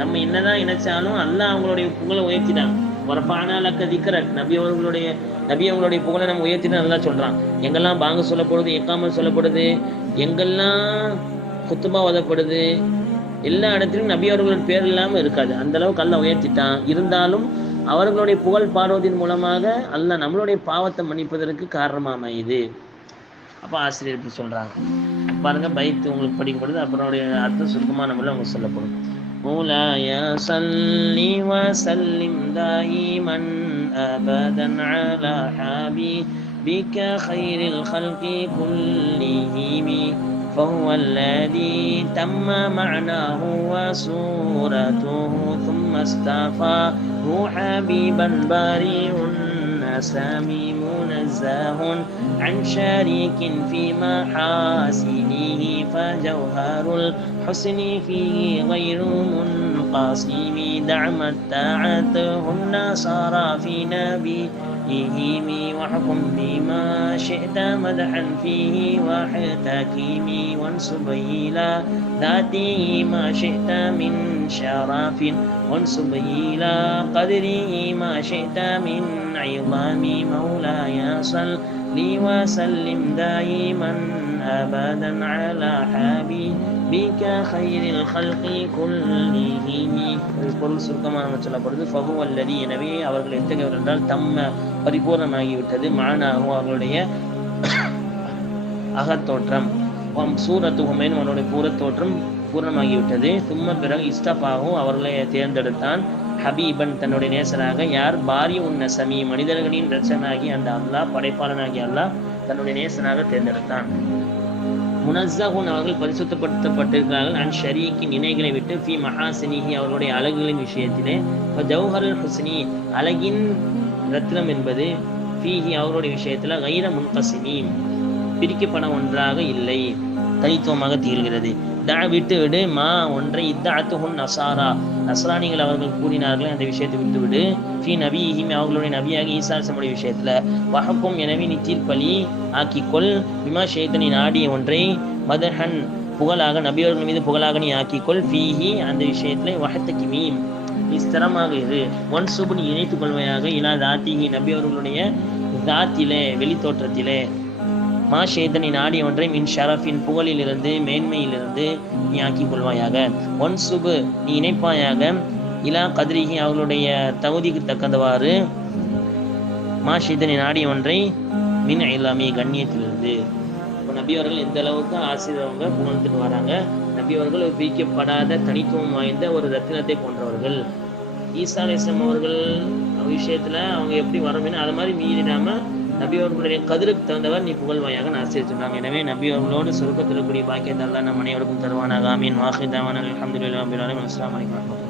நம்ம என்னதான் இணைச்சாலும் அல்லாஹ் அவங்களுடைய புகழை உயர்த்திட்டாங்க. வரப்பானாலக்க திக்ரக், நபி அவங்களுடைய புகழை நம்ம உயர்த்திட்டு நல்லா சொல்றான். எங்கெல்லாம் பாங்க சொல்லப்படுது, இக்காமத் சொல்லப்படுது, எங்கெல்லாம் குத்துபா ஓதப்படுது, எல்லா இடத்துலையும் நபி அவர்களின் பேர் இல்லாமல் இருக்காது. அந்த அளவுக்கு அல்லாஹ் உயர்த்திட்டான். இருந்தாலும் அவர்களுடைய புகழ் பாடுவதன் மூலமாக அல்லாஹ் நம்மளுடைய பாவத்தை மன்னிப்பதற்கு காரணமாக இது. அப்போ ஆசிரியர் இப்படி சொல்றாங்க பாருங்க. பைத்து உங்களுக்கு படிக்கப்படுது, அப்புறம் அர்த்தம் சுருக்கமான முறையில் உங்களுக்கு சொல்லப்படும். مولاي صل وسلم دائما أبدا على حبيبك خير الخلق كلهم فهو الذي تم معناه وصورته ثم اصطفاه حبيبا بارئ النسام منزه عن شريك في محاسنه فجوهر الحسن فيه غير منقسم دعم اتعته النصارى في نبيهم واحكم بما شئت مدحا فيه واحتكم وانسب إلى ذاته ما شئت من شرف وانسب إلى قدره ما شئت من عظام مولاي صل وسلم دائما أبدا على حبيبك خير الخلق كلهم. பொருள் சுருக்கமாக சொல்லப்படுது. ஃபஹுவ அல்லதி, எனவே அவர்கள் எத்தகையவர் என்றால் தம்ம பரிபூர்ணமாகிவிட்டது, மானாகும் அவர்களுடைய அகத்தோற்றம், சூரத்துகுமேன் அவருடைய பூரத்தோற்றம் பூர்ணமாகிவிட்டது. சும்ம பிறகு இஸ்தபாகும் அவர்களை தேர்ந்தெடுத்தான், ஹபீபன் தன்னுடைய நேசராக. யார்? பாரி உன்ன சமி, மனிதர்களின் ரட்சனாகி அந்த அல்லாஹ், படைப்பாளனாகி அல்லாஹ் தன்னுடைய நேசனாக தேர்ந்தெடுத்தான். முனஸ்ஸஹுன் அவர்கள் பரிசுத்தப்படுத்தப்பட்டிருக்கிறார்கள். அன் ஷரீக்கின் இணைகளை விட்டு, ஃபி மஹாசினிஹி அவர்களுடைய அழகுகளின் விஷயத்திலே, ஜௌஹருல் ஹுஸ்னி அழகின் ரத்னம் என்பது, ஃபீஹி அவருடைய விஷயத்தில், கைர முன்கசிமி பிரிக்கப்பட ஒன்றாக இல்லை, தனித்துவமாக திகழ்கிறது. விட்டு விடு மா ஒன்றை இத்தாத்துஹுன் நசாரா, நஸ்ரானிகள் அவர்கள் கூறினார்கள் அந்த விஷயத்தை விட்டுவிடு. ஃபி நபிஹிம் அவர்களுடைய நபியாக ஈசா அலைஹிஸ்ஸலாமுடைய விஷயத்துல. வஹக்கும் எனவே நீ தீர்ப்பலி ஆக்கிக்கொள், பிமா ஷைத்தனி நாடிய ஒன்றை மதஹன் புகழாக, நபியவர்கள் மீது புகழாக நீ ஆக்கிக்கொள், ஃபீஹி அந்த விஷயத்துல வஹத்தகி மீம் நீ ஸ்திரமாக இரு, ஒன் சுபு நீ இணைத்துக் கொள்வையாக, இலா தாத்திஹி நபியவர்களுடைய தாத்திலே வெளித்தோற்றத்திலே, மா ஷேதனி நாடி ஒன்றை மின் ஷரஃபின் புகழிலிருந்து மேன்மையிலிருந்து நீ ஆக்கிக் கொள்வாயாக. ஒன் சுபு நீ இணைப்பாயாக, இலா கதிரிகி அவர்களுடைய தகுதிக்கு தக்கந்தவாறு, மா ஷேதனி நாடி ஒன்றை மின் இல்லாமி கண்ணியத்திலிருந்து. இப்போ நபியவர்கள் எந்த அளவுக்கு ஆசிரியவங்க புகழ்ந்துட்டு வராங்க. நபியவர்கள் பிரிக்கப்படாத தனித்துவம் வாய்ந்த ஒரு ரத்தினத்தை போன்றவர்கள். ஈசா அலைஹிஸ்ஸலாம் அவர்கள் விஷயத்துல அவங்க எப்படி வரவேணும் அது மாதிரி மீறிடாம நபியவர்களுடைய கதிருக்கு தகுந்தவர் நீ புகழ்வாயாக ஆசிரியர் சொன்னாங்க. எனவே நபியவர்களோடு சொர்க்கத்தில் கூடிய பாக்கியத்தை அல்லாஹ் நம் அனைவருக்கும் தருவானாக. ஆமீன். வாஹிதாவான அல்ஹம்துலில்லாஹி ரப்பில் ஆலமீன். அஸ்ஸலாமு அலைக்கும்.